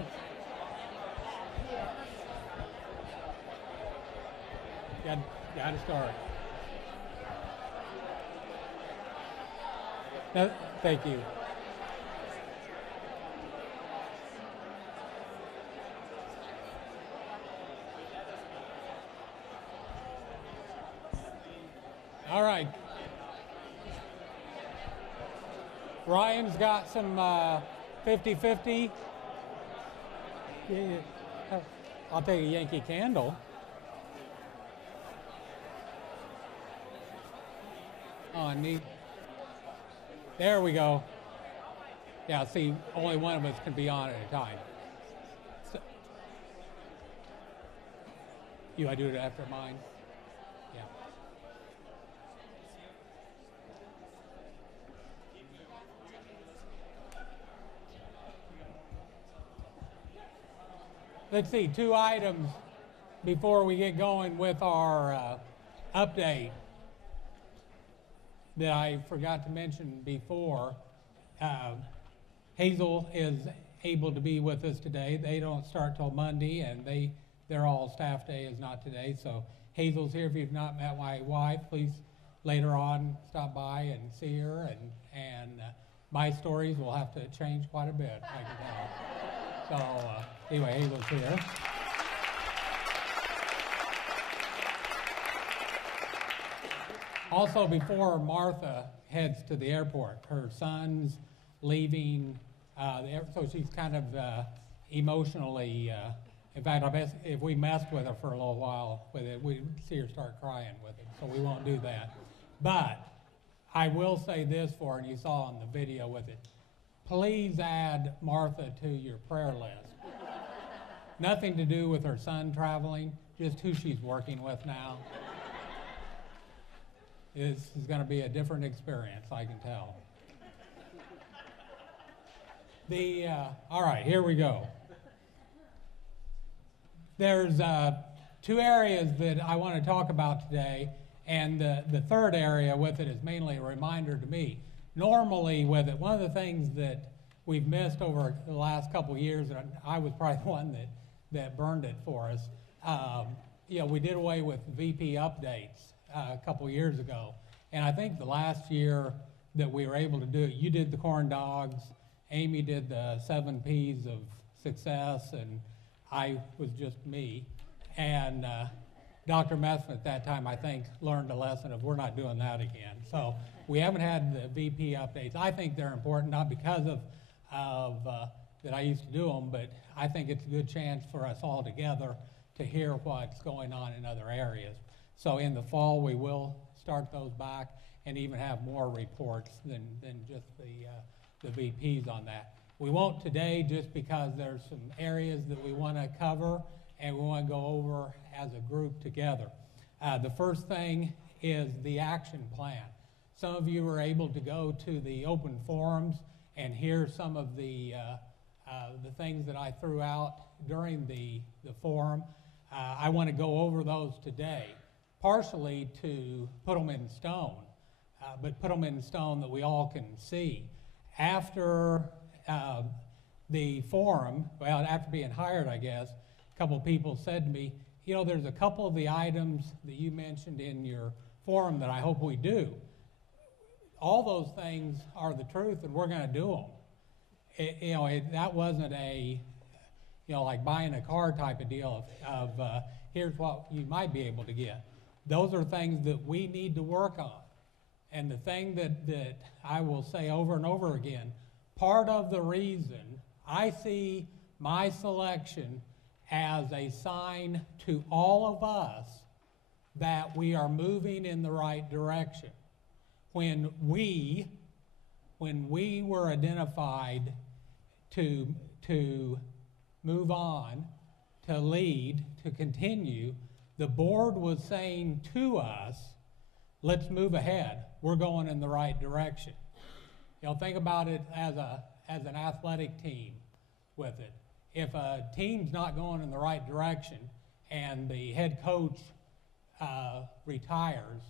Got to start. No, thank you. All right. Ryan's got some 50-50. Yeah. I'll take a Yankee Candle. Oh, neat. There we go. Yeah, see, only one of us can be on at a time. So, I do it after mine? Yeah. Let's see, 2 items before we get going with our update that I forgot to mention before. Hazel is able to be with us today. They don't start till Monday, and their all staff day is not today. So Hazel's here. If you've not met my wife, please later on stop by and see her. And my stories will have to change quite a bit, I can tell. So anyway, Hazel's here. Also, before Martha heads to the airport, her son's leaving, so she's kind of emotionally, in fact, I guess if we messed with her for a little while with it, we'd see her start crying with it, so we won't do that. But I will say this for her, and you saw in the video with it, please add Martha to your prayer list. Nothing to do with her son traveling, just who she's working with now. This is going to be a different experience, I can tell. All right, here we go. There's 2 areas that I want to talk about today, and the third area with it is mainly a reminder to me. Normally with it, one of the things that we've missed over the last couple of years, and I was probably the one that burned it for us, we did away with VP updates a couple years ago. And I think the last year that we were able to do it, you did the corn dogs, Amy did the 7 Ps of success, and I was just me. And Dr. Messman at that time, I think, learned a lesson of we're not doing that again. So we haven't had the VP updates. I think they're important, not because of that I used to do them, but I think it's a good chance for us all together to hear what's going on in other areas. So in the fall, we will start those back and even have more reports than just the VPs on that. We won't today just because there's some areas that we want to cover and we want to go over as a group together. The first thing is the action plan. Some of you were able to go to the open forums and hear some of the things that I threw out during the forum. I want to go over those today, partially to put them in stone, but put them in stone that we all can see. After the forum, well, after being hired, I guess, a couple of people said to me, there's a couple of the items that you mentioned in your forum that I hope we do. All those things are the truth, and we're going to do them. That wasn't a, like buying a car type of deal of here's what you might be able to get. Those are things that we need to work on. And the thing that I will say over and over again, part of the reason I see my selection as a sign to all of us that we are moving in the right direction. When we were identified to move on to lead, to continue, the board was saying to us, let's move ahead. We're going in the right direction. You know, think about it as an athletic team with it. If a team's not going in the right direction and the head coach retires,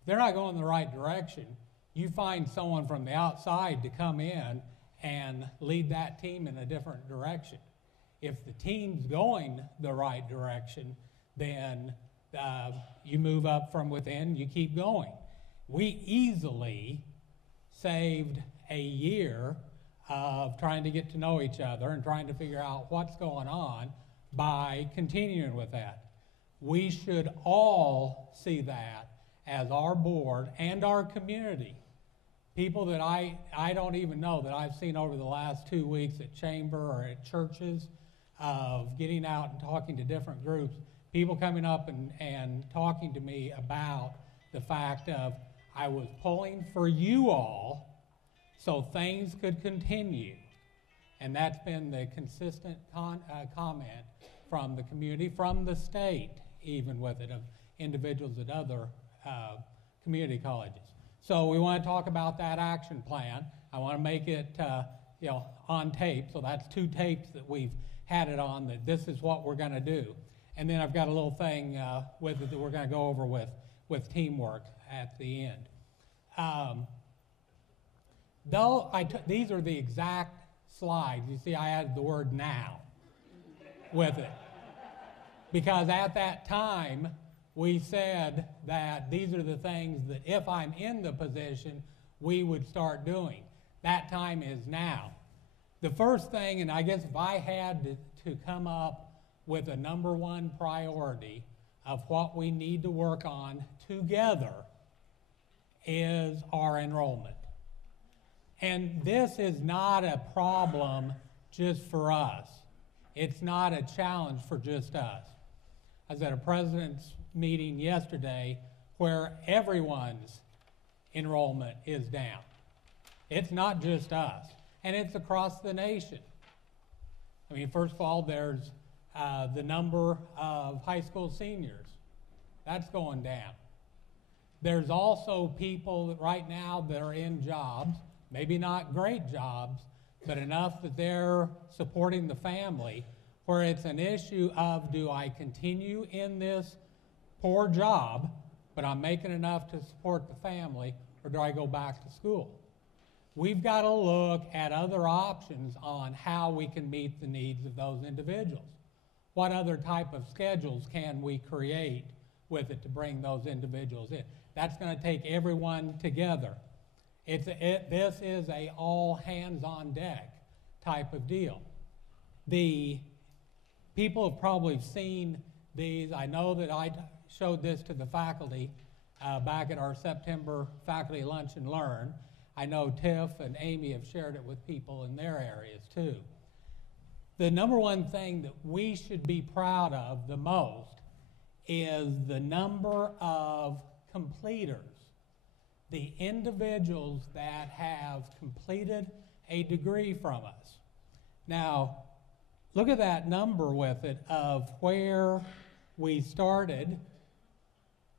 if they're not going in the right direction, you find someone from the outside to come in and lead that team in a different direction. If the team's going the right direction, then you move up from within, you keep going. We easily saved a year of trying to get to know each other and trying to figure out what's going on by continuing with that. We should all see that as our board and our community. People that I don't even know that I've seen over the last 2 weeks at chamber or at churches of getting out and talking to different groups, people coming up and talking to me about the fact of, I was pulling for you all so things could continue. And that's been the consistent comment from the community, from the state, even with it, of individuals at other community colleges. So we want to talk about that action plan. I want to make it on tape, so that's 2 tapes that we've had it on, that this is what we're going to do. And then I've got a little thing with it that we're going to go over with teamwork at the end. These are the exact slides. You see, I added the word now with it. Because at that time, we said that these are the things that if I'm in the position, we would start doing. That time is now. The first thing, and I guess if I had to come up with a number 1 priority of what we need to work on together, is our enrollment. And this is not a problem just for us. It's not a challenge for just us. I was at a president's meeting yesterday where everyone's enrollment is down. It's not just us, and it's across the nation. I mean, first of all, there's the number of high school seniors. That's going down. There's also people that right now that are in jobs, maybe not great jobs, but enough that they're supporting the family, where it's an issue of, do I continue in this poor job, but I'm making enough to support the family, or do I go back to school? We've got to look at other options on how we can meet the needs of those individuals. What other type of schedules can we create with it to bring those individuals in? That's going to take everyone together. This is a all hands on deck type of deal. The people have probably seen these. I know that I showed this to the faculty back at our September faculty lunch and learn. I know Tiff and Amy have shared it with people in their areas too. The number 1 thing that we should be proud of the most is the number of completers, the individuals that have completed a degree from us. Now, look at that number with it of where we started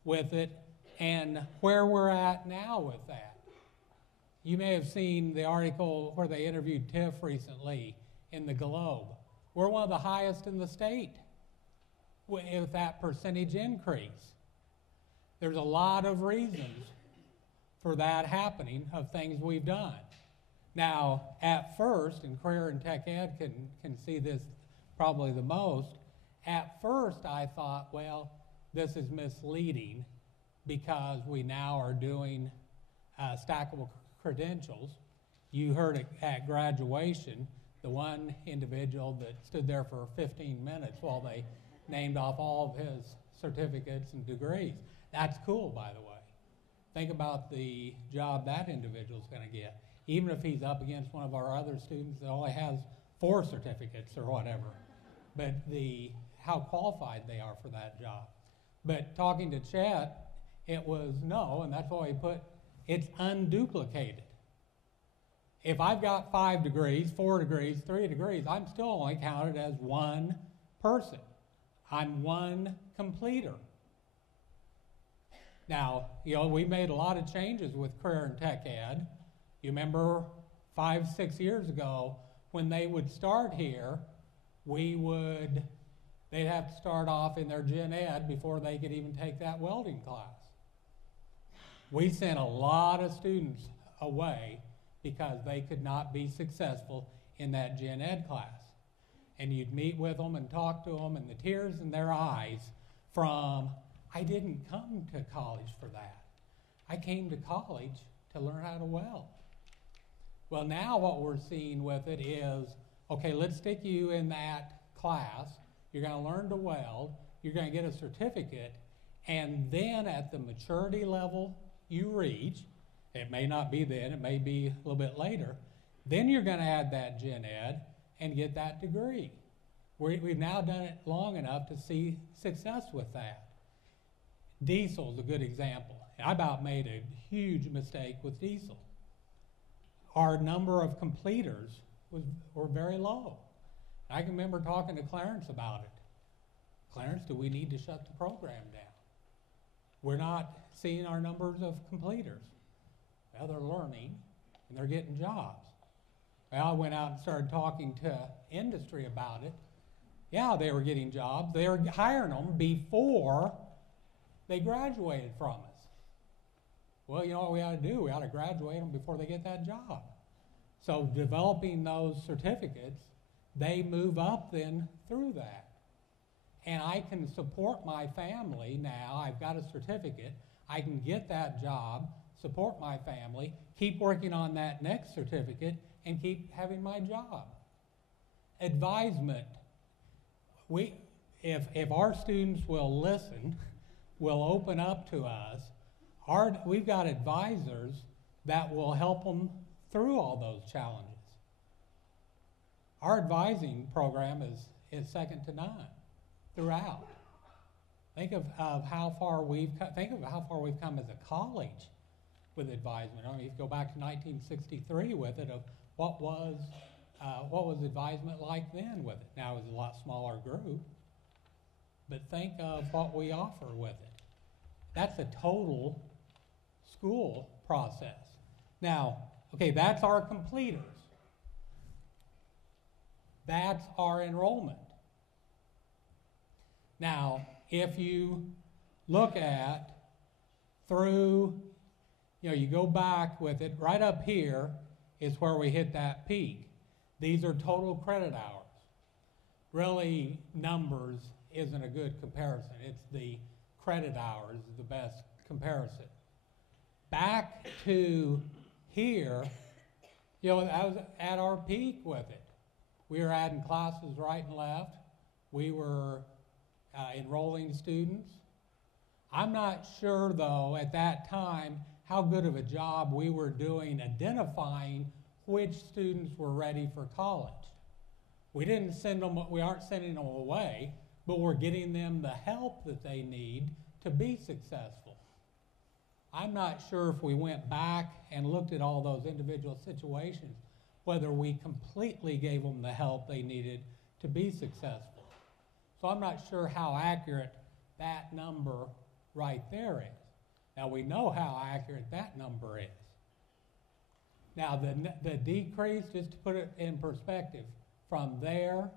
with it and where we're at now with that. You may have seen the article where they interviewed Tiff recently in the Globe. We're one of the highest in the state with that percentage increase. There's a lot of reasons for that happening, of things we've done. Now, at first, and Career and Tech Ed can see this probably the most, at first I thought, well, this is misleading because we now are doing stackable credentials. You heard it at graduation, the one individual that stood there for 15 minutes while they named off all of his certificates and degrees. That's cool, by the way. Think about the job that individual's going to get, even if he's up against one of our other students that only has 4 certificates or whatever. But how qualified they are for that job. But talking to Chet, it was no, and that's why he put, it's unduplicated. If I've got 5 degrees, 4 degrees, 3 degrees, I'm still only counted as one person. I'm one completer. Now, we made a lot of changes with career and tech ed. You remember 5, 6 years ago when they would start here, they'd have to start off in their gen ed before they could even take that welding class. We sent a lot of students away because they could not be successful in that gen ed class. And you'd meet with them and talk to them, and the tears in their eyes from, I didn't come to college for that. I came to college to learn how to weld. Well, now what we're seeing with it is, okay, let's stick you in that class. You're going to learn to weld. You're going to get a certificate. And then at the maturity level you reach, it may not be then, it may be a little bit later, then you're going to add that gen ed and get that degree. We've now done it long enough to see success with that. Diesel is a good example. I about made a huge mistake with diesel. Our number of completers were very low. I can remember talking to Clarence about it. Clarence, do we need to shut the program down? We're not seeing our numbers of completers. Well, they're learning and they're getting jobs. Well, I went out and started talking to industry about it. Yeah, they were getting jobs. They were hiring them before they graduated from us. Well, you know what we ought to do? We ought to graduate them before they get that job. So developing those certificates, they move up then through that. And I can support my family now. I've got a certificate. I can get that job, support my family, keep working on that next certificate, and keep having my job. Advisement. If our students will listen, will open up to us, we've got advisors that will help them through all those challenges. Our advising program is second to none throughout. Think of how far we've come as a college with advisement. I mean, if you go back to 1963 with it, of what was advisement like then with it. Now it's a lot smaller group, but think of what we offer with it. That's a total school process. Now, okay, that's our completers. That's our enrollment. Now, if you look at through, you go back with it, right up here is where we hit that peak. These are total credit hours. Really, numbers isn't a good comparison. It's the credit hours is the best comparison. Back to here, I was at our peak with it. We were adding classes right and left. We were enrolling students. I'm not sure, though, at that time, how good of a job we were doing identifying which students were ready for college. We aren't sending them away, but we're getting them the help that they need to be successful. I'm not sure if we went back and looked at all those individual situations, whether we completely gave them the help they needed to be successful. So I'm not sure how accurate that number right there is. Now we know how accurate that number is. Now the decrease, just to put it in perspective, from there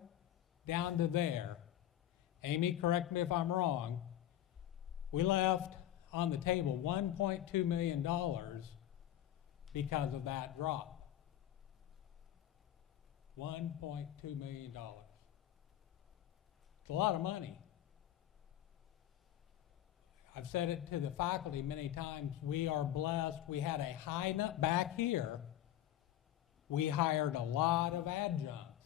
down to there, Amy, correct me if I'm wrong, we left on the table $1.2 million because of that drop. $1.2 million. It's a lot of money. I've said it to the faculty many times, we are blessed. We had a high nut back here. We hired a lot of adjuncts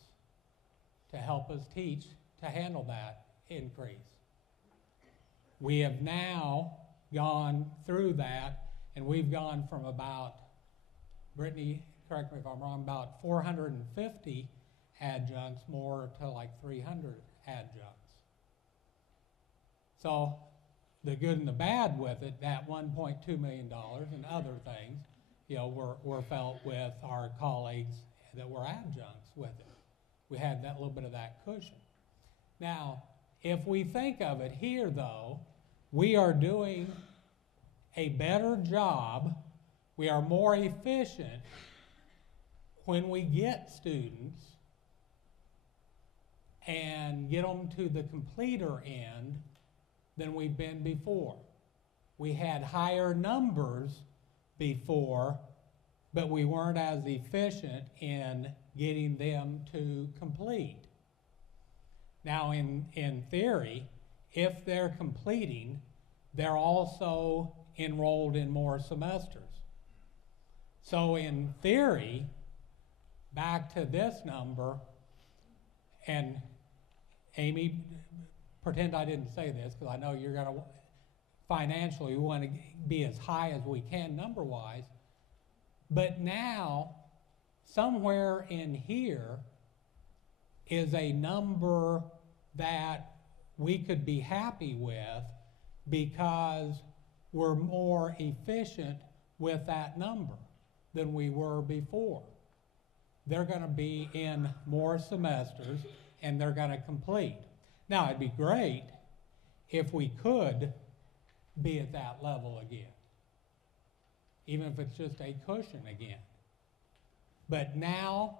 to help us teach to handle that increase. We have now gone through that, and we've gone from about, Brittany, correct me if I'm wrong, about 450 adjuncts more to like 300 adjuncts. So the good and the bad with it, that $1.2 million and other things, were felt with our colleagues that were adjuncts with it. We had that little bit of that cushion. Now, if we think of it here, though, we are doing a better job, we are more efficient when we get students and get them to the completer end than we've been before. We had higher numbers before, but we weren't as efficient in getting them to complete. Now, in theory, if they're completing, they're also enrolled in more semesters. So in theory, back to this number, and Amy, pretend I didn't say this because I know you're going to, financially, we want to be as high as we can number-wise. But now, somewhere in here is a number that we could be happy with because we're more efficient with that number than we were before. They're going to be in more semesters and they're going to complete. Now, it'd be great if we could be at that level again, even if it's just a cushion again. But now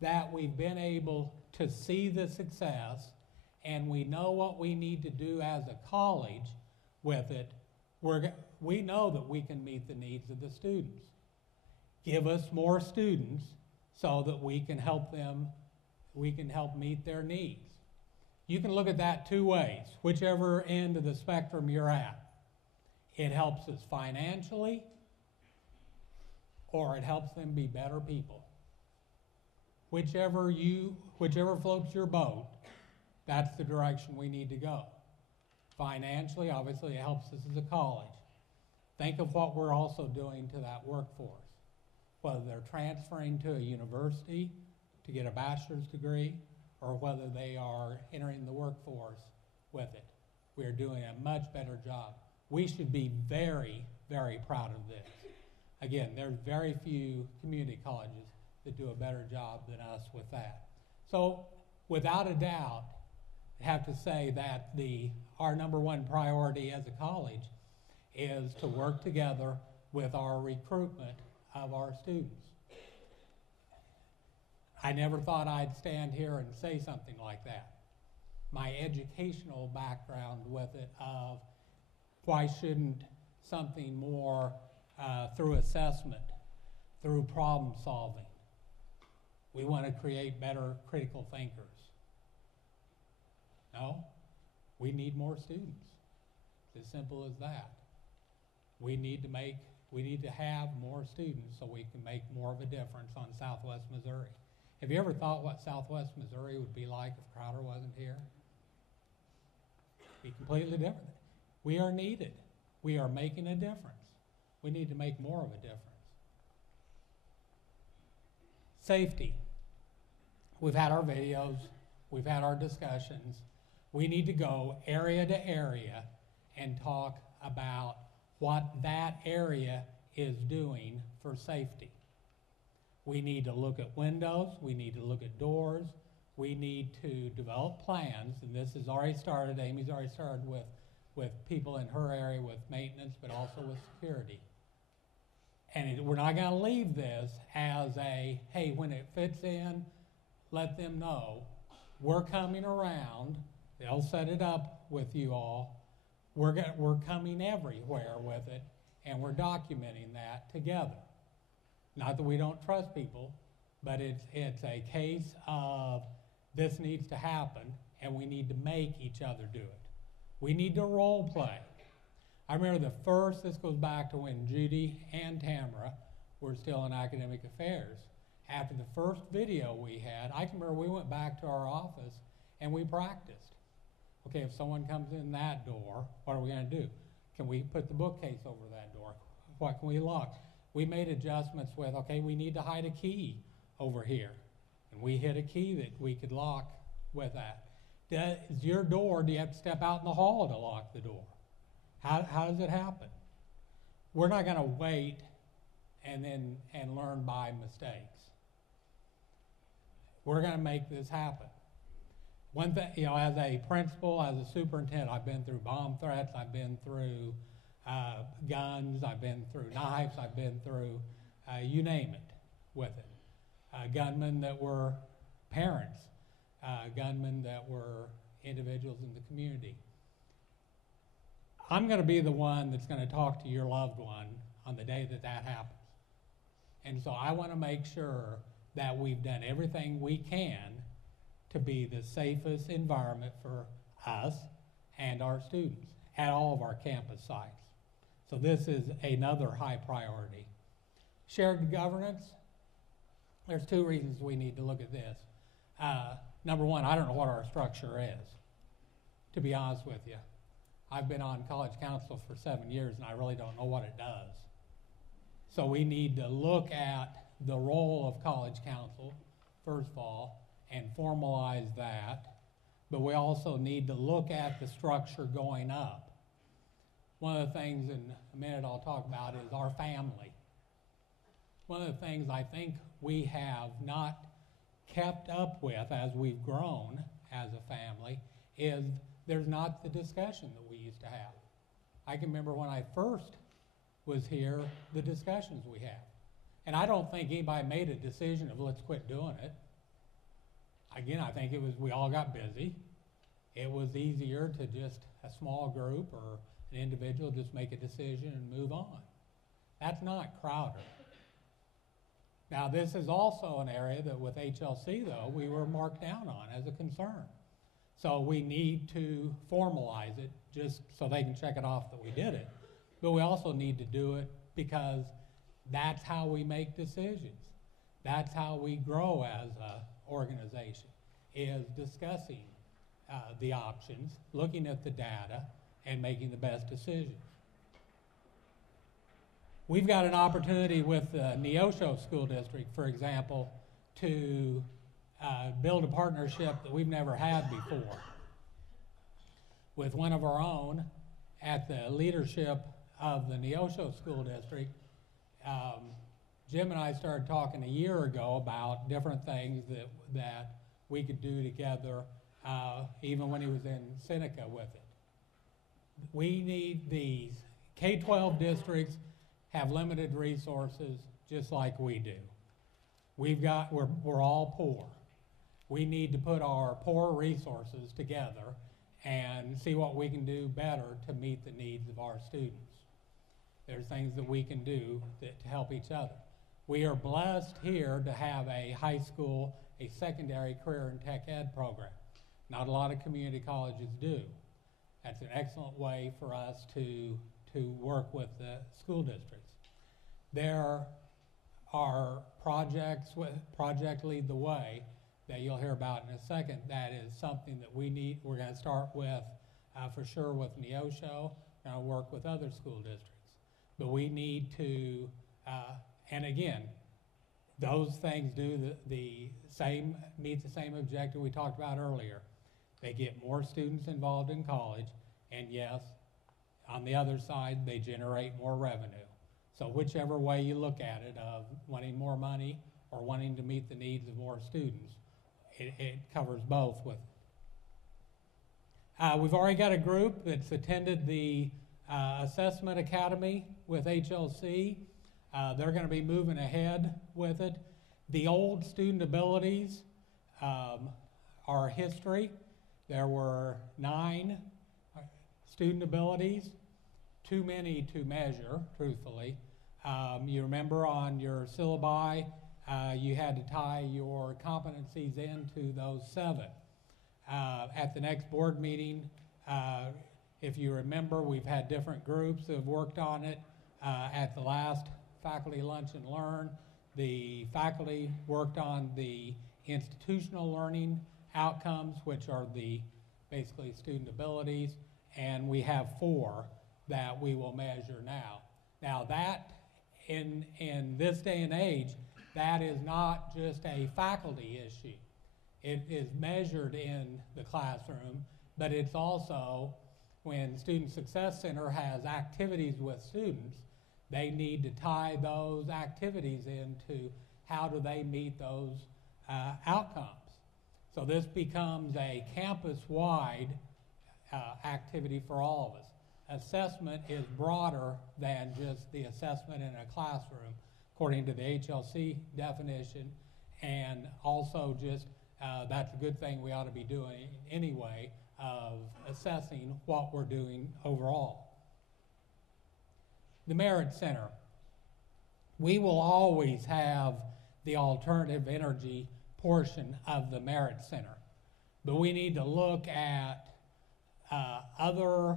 that we've been able to see the success and we know what we need to do as a college with it, we know that we can meet the needs of the students. Give us more students so that we can help them, we can help meet their needs. You can look at that two ways, whichever end of the spectrum you're at. It helps us financially, or it helps them be better people. Whichever floats your boat, that's the direction we need to go. Financially, obviously, it helps us as a college. Think of what we're also doing to that workforce, whether they're transferring to a university to get a bachelor's degree or whether they are entering the workforce with it. We're doing a much better job. We should be very, very proud of this. Again, there's very few community colleges that do a better job than us with that. So, without a doubt, I have to say that our number one priority as a college is to work together with our recruitment of our students. I never thought I'd stand here and say something like that. My educational background with it of why shouldn't something more through assessment, through problem solving. We want to create better critical thinkers. No, we need more students. It's as simple as that. We need to have more students so we can make more of a difference on Southwest Missouri. Have you ever thought what Southwest Missouri would be like if Crowder wasn't here? It'd be completely different. We are needed. We are making a difference. We need to make more of a difference. Safety. We've had our videos. We've had our discussions. We need to go area to area and talk about what that area is doing for safety. We need to look at windows. We need to look at doors. We need to develop plans, and this has already started. Amy's already started with people in her area with maintenance, but also with security. And we're not going to leave this as a, hey, when it fits in, let them know. We're coming around. They'll set it up with you all. We're coming everywhere with it, and we're documenting that together. Not that we don't trust people, but it's a case of this needs to happen, and we need to make each other do it. We need to role play. I remember this goes back to when Judy and Tamara were still in academic affairs. After the first video we had, I can remember we went back to our office and we practiced. Okay, if someone comes in that door, what are we going to do? Can we put the bookcase over that door? What can we lock? We made adjustments with, okay, we need to hide a key over here. And we hid a key that we could lock with that. Is your door, do you have to step out in the hall to lock the door? How does it happen? We're not going to wait and learn by mistakes. We're going to make this happen. one thing, as a principal, as a superintendent, I've been through bomb threats, I've been through guns, I've been through knives, I've been through you name it with it. Gunmen that were parents, gunmen that were individuals in the community. I'm going to be the one that's going to talk to your loved one on the day that that happens. And so I want to make sure that we've done everything we can to be the safest environment for us and our students at all of our campus sites. So this is another high priority. Shared governance, there's two reasons we need to look at this. Number one, I don't know what our structure is, to be honest with you. I've been on college council for 7 years and I really don't know what it does. So we need to look at the role of college council, first of all, and formalize that. But we also need to look at the structure going up. One of the things in a minute I'll talk about is our family. One of the things I think we have not kept up with as we've grown as a family is there's not the discussion that we used to have. I can remember when I first was here, the discussions we had. And I don't think anybody made a decision of let's quit doing it. Again, I think it was we all got busy. It was easier to just a small group or an individual just make a decision and move on. That's not Crowder. Now, this is also an area that with HLC, though, we were marked down on as a concern. So we need to formalize it just so they can check it off that we did it. But we also need to do it because that's how we make decisions. That's how we grow as an organization, is discussing the options, looking at the data, and making the best decisions. We've got an opportunity with the Neosho School District, for example, to build a partnership that we've never had before with one of our own at the leadership of the Neosho School District. Jim and I started talking a year ago about different things that we could do together, even when he was in Seneca with it. We need these K-12 districts have limited resources just like we do. We're all poor. We need to put our poor resources together and see what we can do better to meet the needs of our students. There's things that we can do to help each other. We are blessed here to have a high school, a secondary career and tech ed program. Not a lot of community colleges do. That's an excellent way for us to work with the school districts. There are projects, Project Lead the Way, that you'll hear about in a second. That is something that we need. We're going to start with, for sure, with Neosho, and work with other school districts. But we need to, and again, those things do meet the same objective we talked about earlier. They get more students involved in college, and yes, on the other side, they generate more revenue. So whichever way you look at it, of wanting more money or wanting to meet the needs of more students, it covers both with it. We've already got a group that's attended the Assessment Academy with HLC. They're going to be moving ahead with it. The old student abilities are history. There were 9 student abilities, too many to measure, truthfully. You remember on your syllabi, you had to tie your competencies into those 7. At the next board meeting, if you remember, we've had different groups that have worked on it. At the last faculty lunch and learn, the faculty worked on the institutional learning outcomes, which are the basically student abilities, and we have 4 that we will measure now. Now that, in this day and age, that is not just a faculty issue. It is measured in the classroom, but it's also when Student Success Center has activities with students, they need to tie those activities into how do they meet those outcomes. So this becomes a campus-wide activity for all of us. Assessment is broader than just the assessment in a classroom, according to the HLC definition, and also just that's a good thing we ought to be doing anyway, of assessing what we're doing overall. The Merit Center. We will always have the alternative energy portion of the Merit Center, but we need to look at other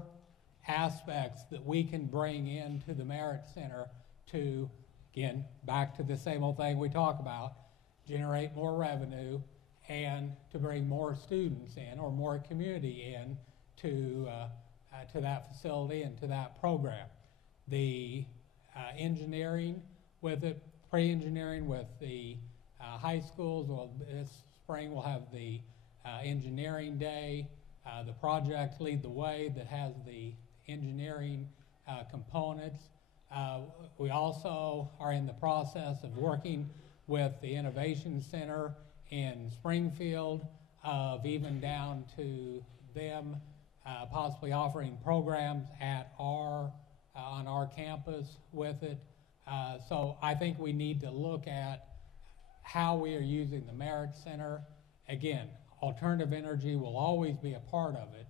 aspects that we can bring into the Merit Center to, again, back to the same old thing we talk about, generate more revenue and to bring more students in or more community in to that facility and to that program. The engineering with it, pre-engineering with the high schools, well, this spring we'll have the engineering day. The project Lead the Way that has the engineering components. We also are in the process of working with the Innovation Center in Springfield, of even down to them possibly offering programs at on our campus with it. So I think we need to look at how we are using the Merit Center. Again, alternative energy will always be a part of it,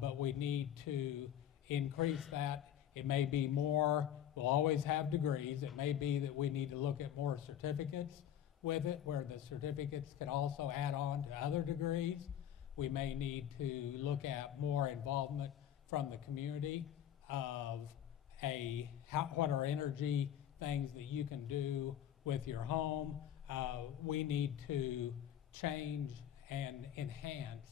but we need to increase that. It may be more, we'll always have degrees. It may be that we need to look at more certificates with it, where the certificates can also add on to other degrees. We may need to look at more involvement from the community of what are energy things that you can do with your home. We need to change and enhance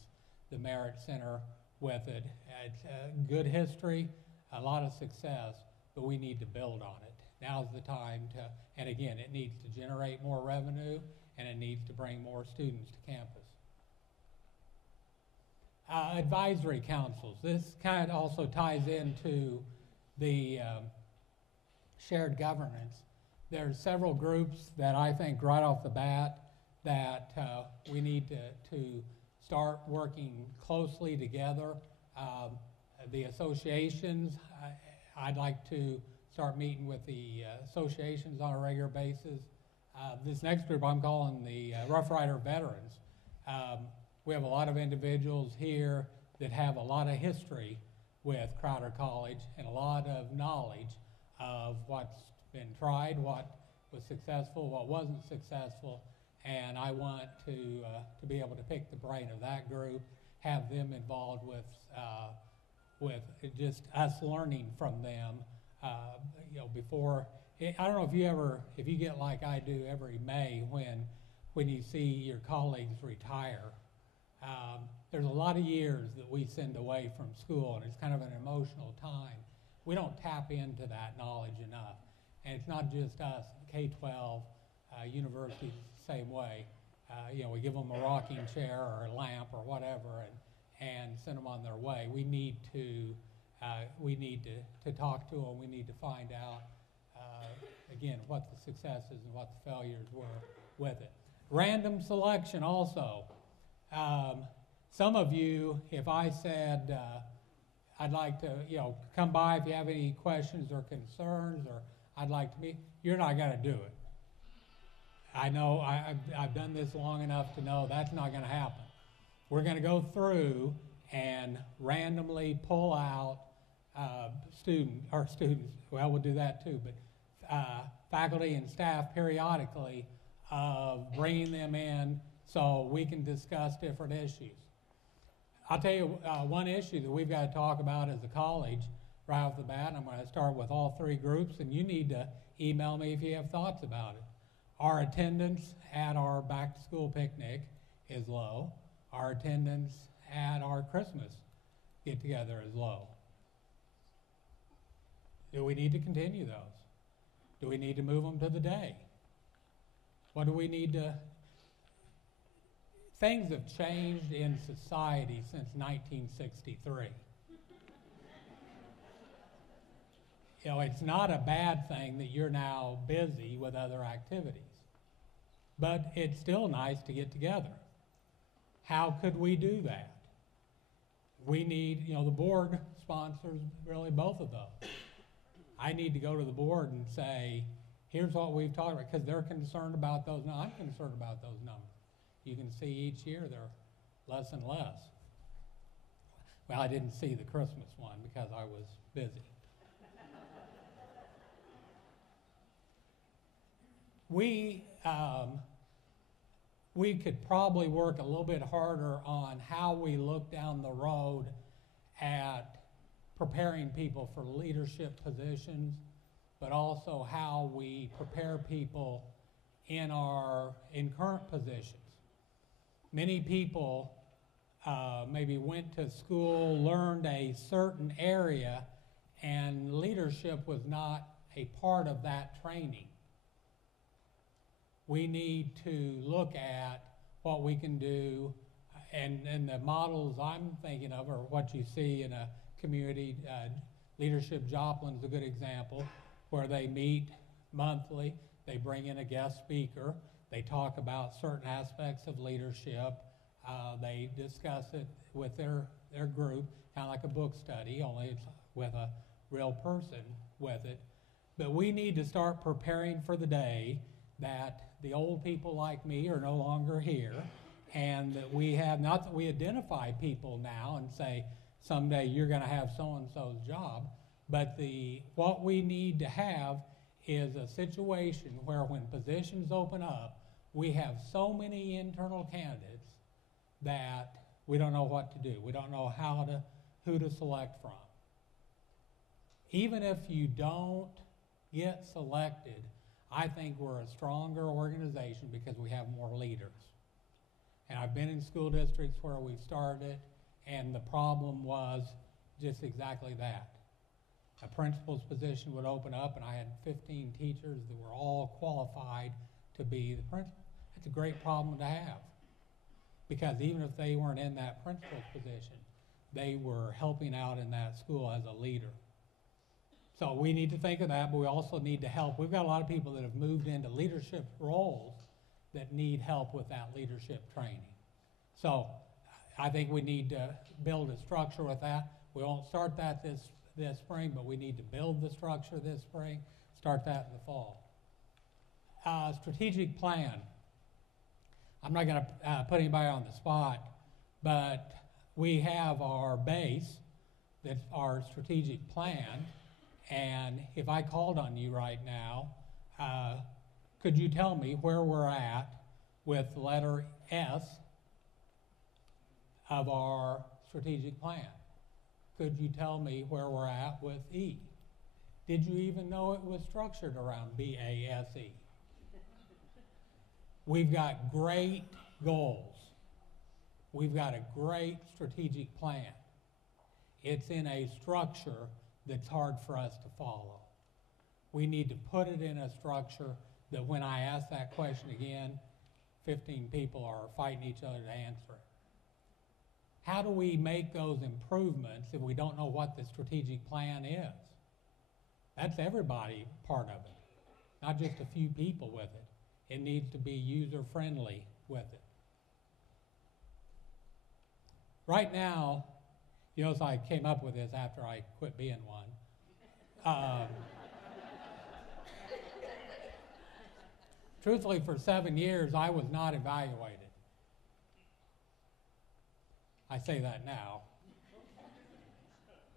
the Merit Center with it. It's a good history, a lot of success, but we need to build on it. Now's the time to, and again, it needs to generate more revenue and it needs to bring more students to campus. Advisory councils. This kind of also ties into the shared governance. There's several groups that I think right off the bat that we need to start working closely together. The associations, I'd like to start meeting with the associations on a regular basis. This next group I'm calling the Rough Rider Veterans. We have a lot of individuals here that have a lot of history with Crowder College and a lot of knowledge of what's been tried, what was successful, what wasn't successful, and I want to be able to pick the brain of that group, have them involved with just us learning from them. Before, I don't know if you get like I do every May when you see your colleagues retire. There's a lot of years that we send away from school, and it's kind of an emotional time. We don't tap into that knowledge enough. And it's not just us, K-12, universities, same way. We give them a rocking chair or a lamp or whatever and send them on their way. We need to talk to them. We need to find out, again, what the successes and what the failures were with it. Random selection also. Some of you, if I said, I'd like to, come by if you have any questions or concerns, or I'd like to meet, you're not going to do it. I know I've done this long enough to know that's not going to happen. We're going to go through and randomly pull out students, well, we'll do that too, but faculty and staff periodically of bringing them in so we can discuss different issues. I'll tell you one issue that we've got to talk about as a college right off the bat, and I'm going to start with all three groups, and you need to email me if you have thoughts about it. Our attendance at our back-to-school picnic is low. Our attendance at our Christmas get-together is low. Do we need to continue those? Do we need to move them to the day? What do we need to... Things have changed in society since 1963. It's not a bad thing that you're now busy with other activities, but it's still nice to get together. How could we do that? We need, the board sponsors really both of those. I need to go to the board and say, here's what we've talked about, because they're concerned about those. I'm concerned about those numbers. You can see each year they're less and less. Well, I didn't see the Christmas one because I was busy. We could probably work a little bit harder on how we look down the road at preparing people for leadership positions, but also how we prepare people in current positions. Many people maybe went to school, learned a certain area, and leadership was not a part of that training. We need to look at what we can do, and the models I'm thinking of are what you see in a community. Leadership Joplin's a good example, where they meet monthly, they bring in a guest speaker, they talk about certain aspects of leadership, they discuss it with their group, kind of like a book study, only it's with a real person with it. But we need to start preparing for the day that the old people like me are no longer here, and that we have, not that we identify people now and say, someday you're going to have so-and-so's job, but what we need to have is a situation where when positions open up, we have so many internal candidates that we don't know what to do. We don't know who to select from. Even if you don't get selected, I think we're a stronger organization because we have more leaders. And I've been in school districts where we've started, and the problem was just exactly that. A principal's position would open up, and I had 15 teachers that were all qualified to be the principal. It's a great problem to have, because even if they weren't in that principal's position, they were helping out in that school as a leader. So we need to think of that, but we also need to help. We've got a lot of people that have moved into leadership roles that need help with that leadership training. So I think we need to build a structure with that. We won't start that this spring, but we need to build the structure this spring, start that in the fall. Strategic plan. I'm not going to put anybody on the spot, but we have our base, that's our strategic plan. And if I called on you right now, could you tell me where we're at with letter S of our strategic plan? Could you tell me where we're at with E? Did you even know it was structured around BASE? We've got great goals. We've got a great strategic plan. It's in a structure that's hard for us to follow. We need to put it in a structure that when I ask that question again, 15 people are fighting each other to answer it. How do we make those improvements if we don't know what the strategic plan is? That's everybody part of it, not just a few people with it. It needs to be user-friendly with it. Right now, as I came up with this after I quit being one. Truthfully, for 7 years, I was not evaluated. I say that now.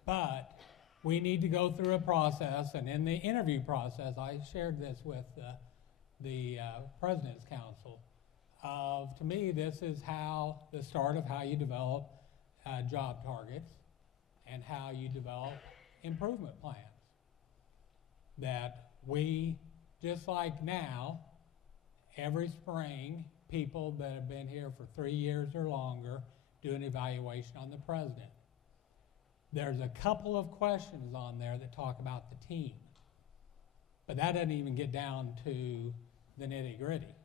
But we need to go through a process, and in the interview process, I shared this with the President's Council. To me, this is the start of how you develop job targets and how you develop improvement plans. That we, just like now, every spring, people that have been here for 3 years or longer do an evaluation on the president. There's a couple of questions on there that talk about the team, but that doesn't even get down to the nitty-gritty.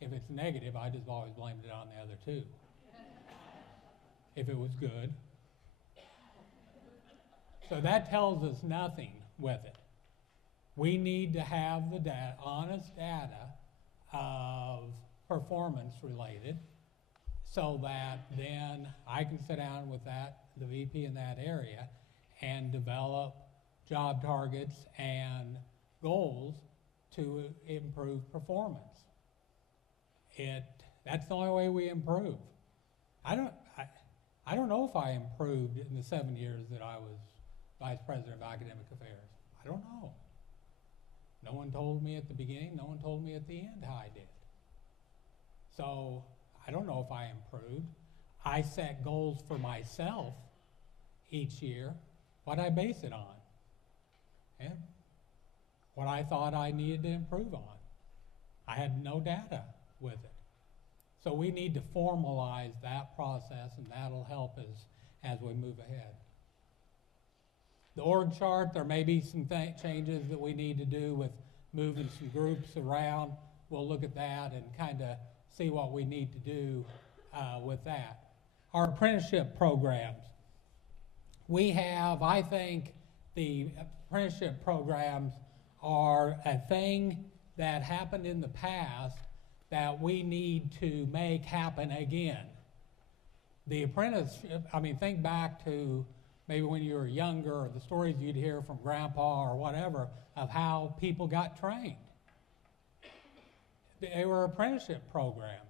If it's negative, I just always blamed it on the other two. If it was good. So that tells us nothing with it. We need to have the honest data of performance related so that then I can sit down with the VP in that area and develop job targets and goals to improve performance. That's the only way we improve. I don't know if I improved in the 7 years that I was Vice President of Academic Affairs. I don't know. No one told me at the beginning, no one told me at the end how I did. So I don't know if I improved. I set goals for myself each year, what I base it on, and what I thought I needed to improve on. I had no data with it. So we need to formalize that process, and that'll help us as we move ahead. The org chart, there may be some changes that we need to do with moving some groups around. We'll look at that and kind of see what we need to do with that. Our apprenticeship programs. We have, I think, the apprenticeship programs are a thing that happened in the past that we need to make happen again. The apprenticeship, think back to maybe when you were younger, or the stories you'd hear from grandpa or whatever of how people got trained. They were apprenticeship programs.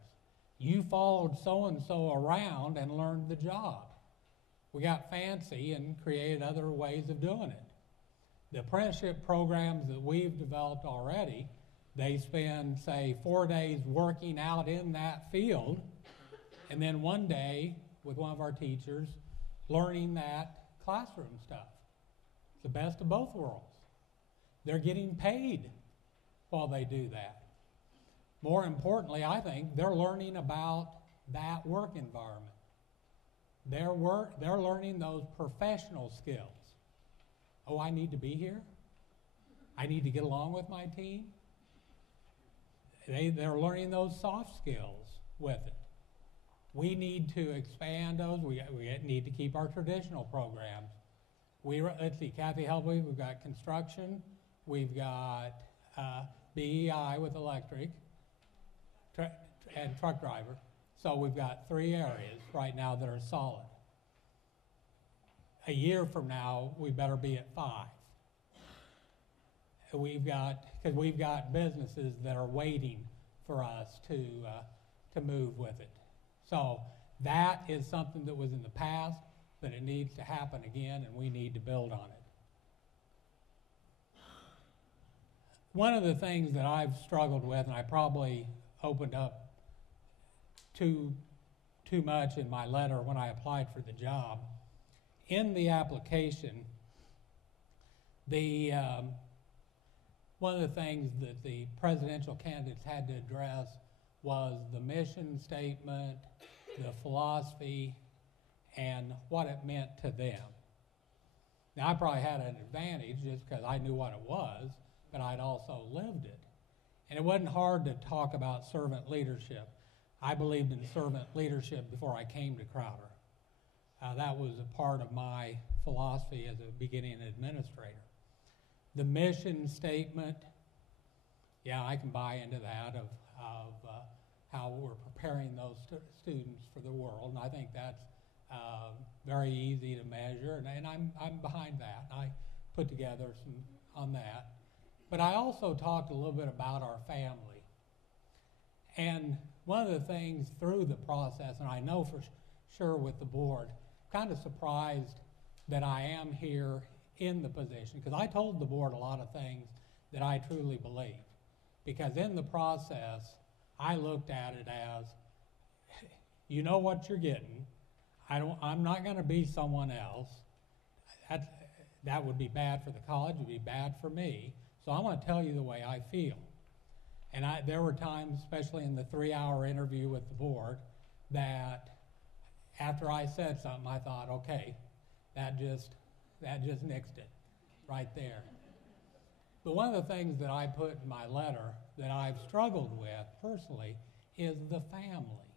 You followed so-and-so around and learned the job. We got fancy and created other ways of doing it. The apprenticeship programs that we've developed already, they spend, say, 4 days working out in that field, and then one day with one of our teachers learning that classroom stuff. It's the best of both worlds. They're getting paid while they do that. More importantly, I think they're learning about that work environment. They're learning those professional skills. Oh, I need to be here. I need to get along with my team. They're learning those soft skills with it. We need to expand those. We need to keep our traditional programs. Let's see, Kathy, help me. We've got construction. We've got BEI with electric and truck driver. So we've got 3 areas right now that are solid. A year from now, we better be at 5. Because we've got businesses that are waiting for us to move with it. So that is something that was in the past, but it needs to happen again, and we need to build on it. One of the things that I've struggled with, and I probably opened up too much in my letter when I applied for the job, in the application, one of the things that the presidential candidates had to address was the mission statement, the philosophy, and what it meant to them. Now, I probably had an advantage just because I knew what it was, but I'd also lived it. And it wasn't hard to talk about servant leadership. I believed in servant leadership before I came to Crowder. That was a part of my philosophy as a beginning administrator. The mission statement, yeah, I can buy into that of how we're preparing those students for the world, and I think that's very easy to measure, and I'm behind that. I put together some on that. But I also talked a little bit about our family. And one of the things through the process, and I know for sure with the board, kind of surprised that I am here in the position, because I told the board a lot of things that I truly believe. Because in the process, I looked at it as, you know what you're getting. I'm not going to be someone else. That would be bad for the college, it would be bad for me. So I'm going to tell you the way I feel. And there were times, especially in the 3-hour interview with the board, that after I said something, I thought, okay, that just nixed it right there. But one of the things that I put in my letter that I've struggled with personally is the family.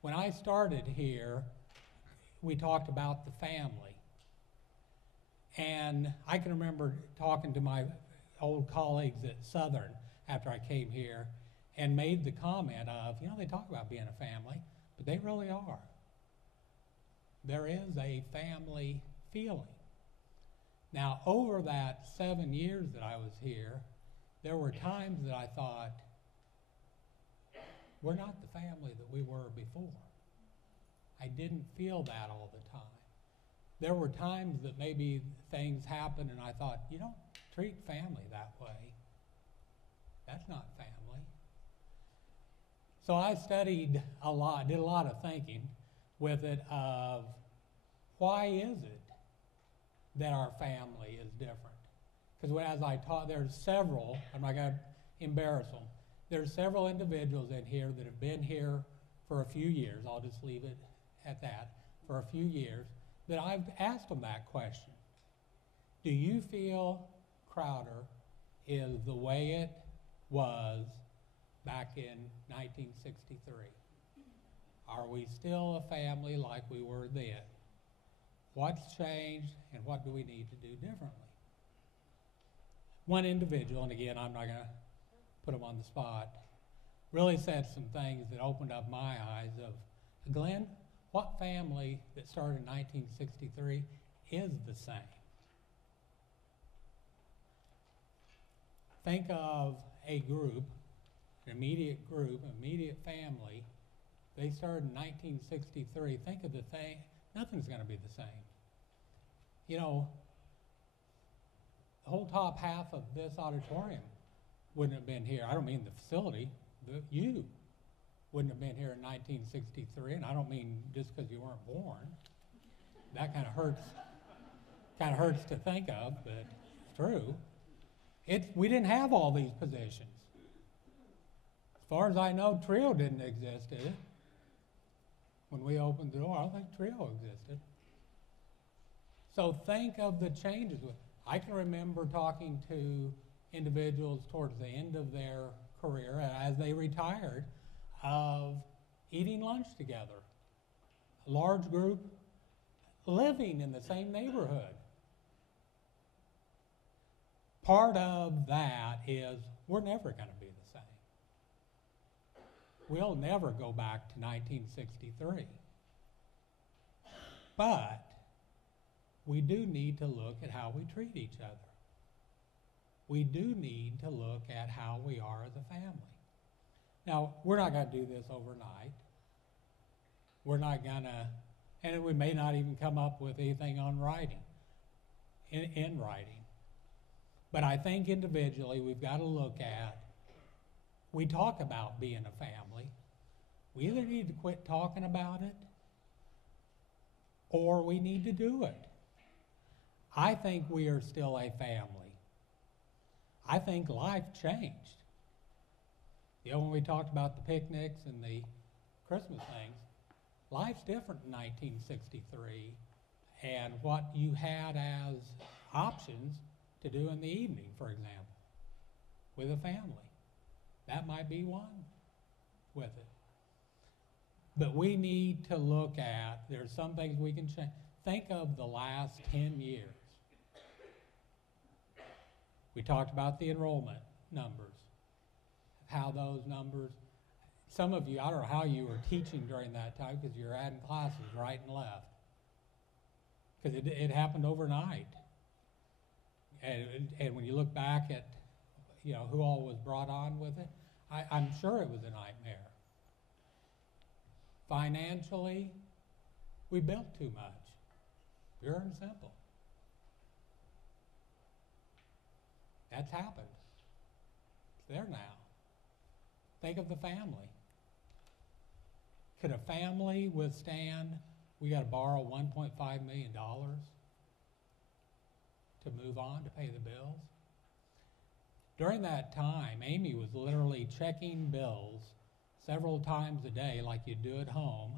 When I started here, we talked about the family. And I can remember talking to my old colleagues at Southern after I came here, and made the comment of, they talk about being a family, but they really are. There is a family feeling. Now, over that 7 years that I was here, there were times that I thought, we're not the family that we were before. I didn't feel that all the time. There were times that maybe things happened and I thought, you don't treat family that way. That's not family. So I studied a lot, did a lot of thinking with it of why is it that our family is different? Because as I taught, there's several, I'm not going to embarrass them, there's several individuals in here that have been here for a few years, I'll just leave it at that, for a few years, that I've asked them that question. Do you feel Crowder is the way it was back in 1963? Are we still a family like we were then? What's changed and what do we need to do differently? One individual, and again, I'm not going to put him on the spot, really said some things that opened up my eyes of, Glenn, what family that started in 1963 is the same? Think of a group, an immediate family. They started in 1963. Think of the thing, nothing's going to be the same. The whole top half of this auditorium wouldn't have been here. I don't mean the facility, you wouldn't have been here in 1963, and I don't mean just because you weren't born. That kind of hurts to think of, but it's true. We didn't have all these positions. As far as I know, TRIO didn't exist, did it? When we opened the door, I don't think TRIO existed. So think of the changes. I can remember talking to individuals towards the end of their career, as they retired, of eating lunch together. A large group living in the same neighborhood. Part of that is we're never going to be the same. We'll never go back to 1963. But we do need to look at how we treat each other. We do need to look at how we are as a family. Now, we're not going to do this overnight. We're not going to, and we may not even come up with anything on writing, in writing. But I think individually we've got to look at, we talk about being a family. We either need to quit talking about it or we need to do it. I think we are still a family. I think life changed. When we talked about the picnics and the Christmas things, life's different in 1963 and what you had as options to do in the evening, for example, with a family. That might be one with it. But we need to look at, there's some things we can change. Think of the last 10 years. We talked about the enrollment numbers, how those numbers, some of you, I don't know how you were teaching during that time because you're adding classes right and left. Because it happened overnight. And when you look back at, who all was brought on with it, I'm sure it was a nightmare. Financially, we built too much. Pure and simple. That's happened. It's there now. Think of the family. Could a family withstand, we got to borrow $1.5 million to move on, to pay the bills? During that time, Amy was literally checking bills several times a day, like you do at home,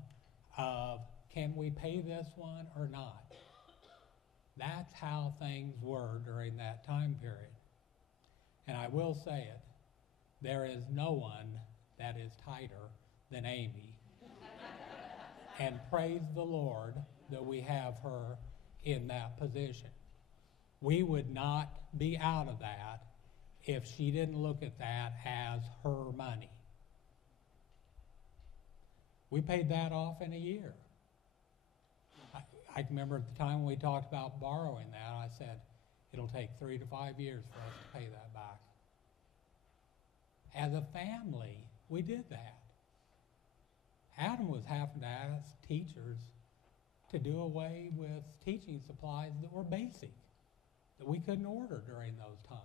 of can we pay this one or not? That's how things were during that time period. And I will say it, there is no one that is tighter than Amy. And praise the Lord that we have her in that position. We would not be out of that if she didn't look at that as her money. We paid that off in a year. I remember at the time when we talked about borrowing that, I said, it'll take 3 to 5 years for us to pay that back. As a family, we did that. Adam was having to ask teachers to do away with teaching supplies that were basic, that we couldn't order during those times.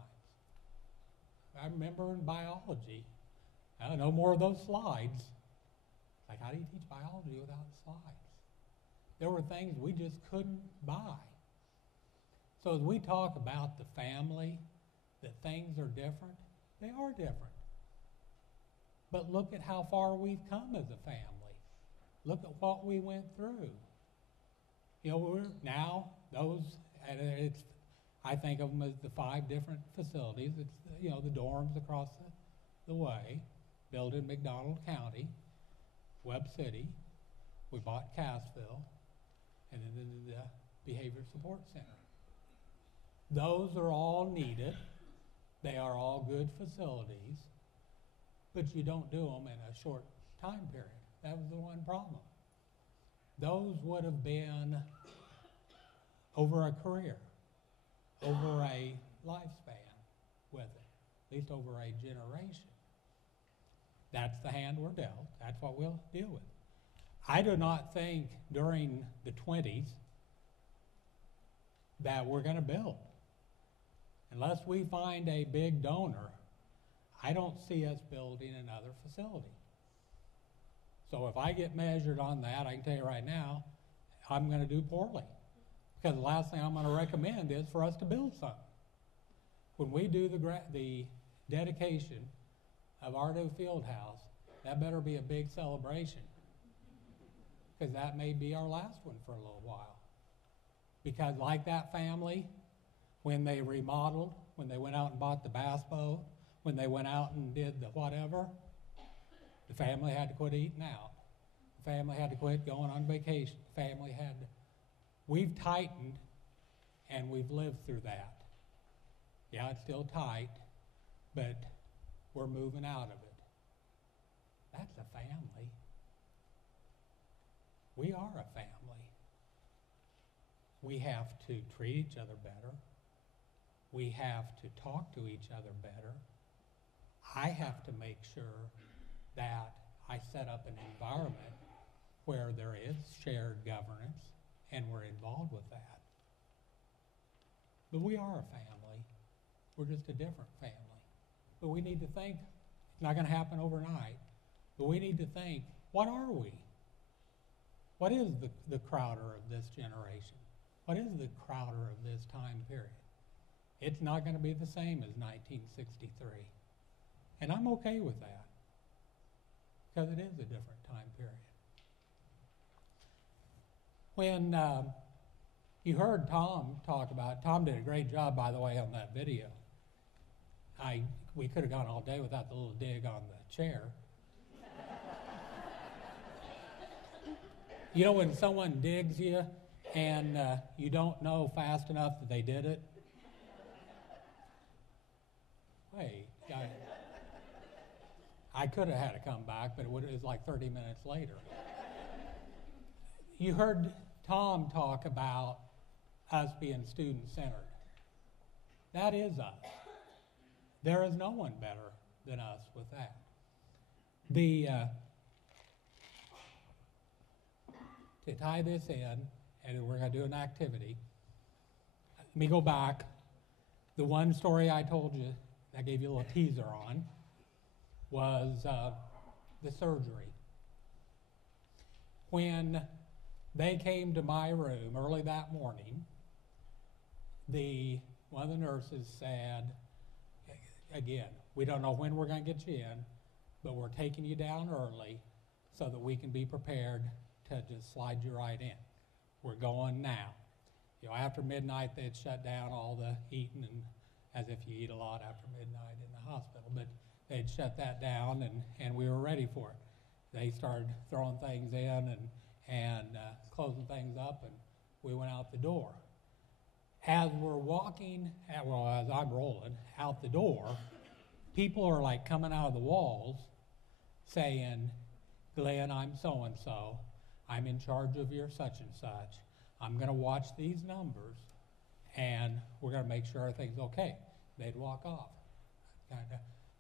I remember in biology, no more of those slides. Like, how do you teach biology without slides? There were things we just couldn't buy. So as we talk about the family, that things are different, they are different. But look at how far we've come as a family. Look at what we went through. You know, we're now, I think of them as the 5 different facilities. It's, the dorms across the way, built in McDonald County, Webb City. We bought Cassville, and then the Behavior Support Center. Those are all needed. They are all good facilities, but you don't do them in a short time period. That was the one problem. Those would have been over a career, over a lifespan with it, at least over a generation. That's the hand we're dealt. That's what we'll deal with. I do not think during the 20s that we're going to build. Unless we find a big donor, I don't see us building another facility. So if I get measured on that, I can tell you right now, I'm going to do poorly. Because the last thing I'm going to recommend is for us to build something. When we do the dedication of Ardo Fieldhouse, that better be a big celebration. Because that may be our last one for a little while. Because like that family, when they remodeled, when they went out and bought the bass boat, when they went out and did the whatever, the family had to quit eating out. The family had to quit going on vacation. The family had to. We've tightened, and we've lived through that. Yeah, it's still tight, but we're moving out of it. That's a family. We are a family. We have to treat each other better. We have to talk to each other better. I have to make sure that I set up an environment where there is shared governance and we're involved with that. But we are a family. We're just a different family. But we need to think, it's not going to happen overnight, but we need to think, what are we? What is the Crowder of this generation? What is the Crowder of this time period? It's not going to be the same as 1963. And I'm okay with that, because it is a different time period. When you heard Tom talk about, Tom did a great job, by the way, on that video. We could have gone all day without the little dig on the chair. You know when someone digs you and you don't know fast enough that they did it? Wait, I could have had to come back, but it was like 30 minutes later. You heard Tom talk about us being student-centered. That is us. There is no one better than us with that. To tie this in, and we're going to do an activity, let me go back. The one story I told you, I gave you a little teaser on, was the surgery. When they came to my room early that morning, one of the nurses said, again, we don't know when we're going to get you in, but we're taking you down early so that we can be prepared to just slide you right in. We're going now. After midnight, they'd shut down all the eating, and as if you eat a lot after midnight in the hospital, but they'd shut that down, and we were ready for it. They started throwing things in and closing things up, and we went out the door. As we're walking, as I'm rolling out the door, people are like coming out of the walls saying, Glenn, I'm so-and-so. I'm in charge of your such and such. I'm going to watch these numbers, and we're going to make sure everything's okay. They'd walk off. Kind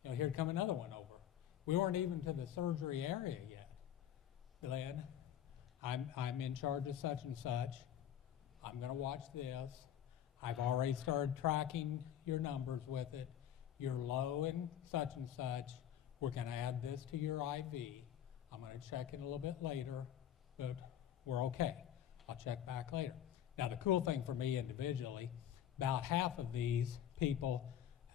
of, here'd come another one over. We weren't even to the surgery area yet. Glenn, I'm in charge of such and such. I'm going to watch this. I've already started tracking your numbers with it. You're low in such and such. We're going to add this to your IV. I'm going to check in a little bit later, but we're okay. I'll check back later. Now, the cool thing for me individually, about half of these people,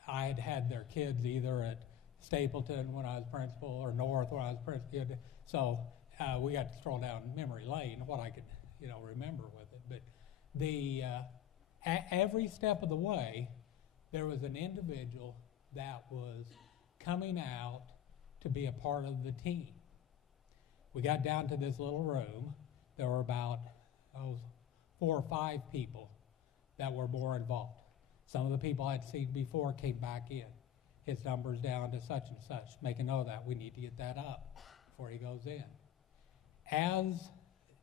I had had their kids either at Stapleton when I was principal or North when I was principal. So we got to stroll down memory lane, what I could, remember with it. But every step of the way, there was an individual that was coming out to be a part of the team. We got down to this little room. There were about 4 or 5 people that were more involved. Some of the people I'd seen before came back in. His number's down to such and such. Make a note of that. We need to get that up before he goes in. As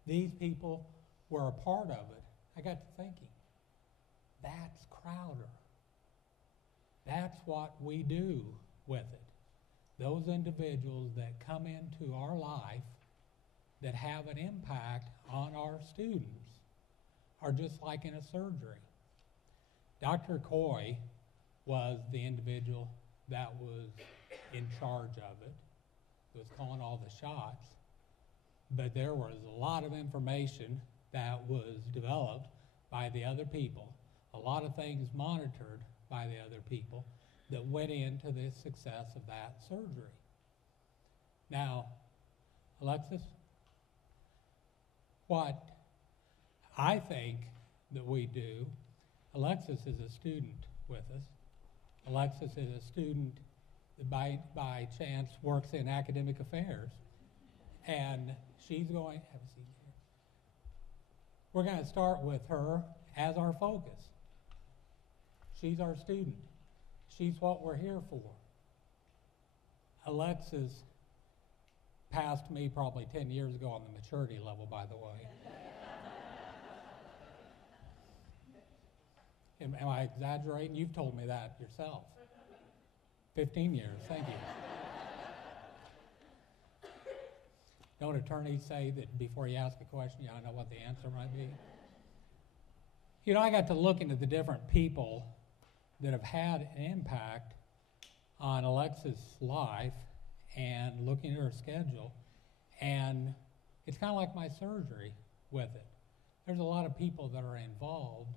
these people were a part of it, I got to thinking, that's Crowder. That's what we do with it. Those individuals that come into our life that have an impact on our students are just like in a surgery. Dr. Coy was the individual that was in charge of it, was calling all the shots, but there was a lot of information that was developed by the other people, a lot of things monitored by the other people that went into the success of that surgery. Now, Alexis, what I think that we do, Alexis is a student with us. Alexis is a student that by chance works in academic affairs, and she's going, have a seat here. We're going to start with her as our focus. She's our student. She's what we're here for. Alexis passed me probably 10 years ago on the maturity level, by the way. Am I exaggerating? You've told me that yourself. 15 years, thank you. Don't attorneys say that before you ask a question, you don't know what the answer might be? I got to look into the different people that have had an impact on Alexis' life and looking at her schedule, and it's kind of like my surgery with it. There's a lot of people that are involved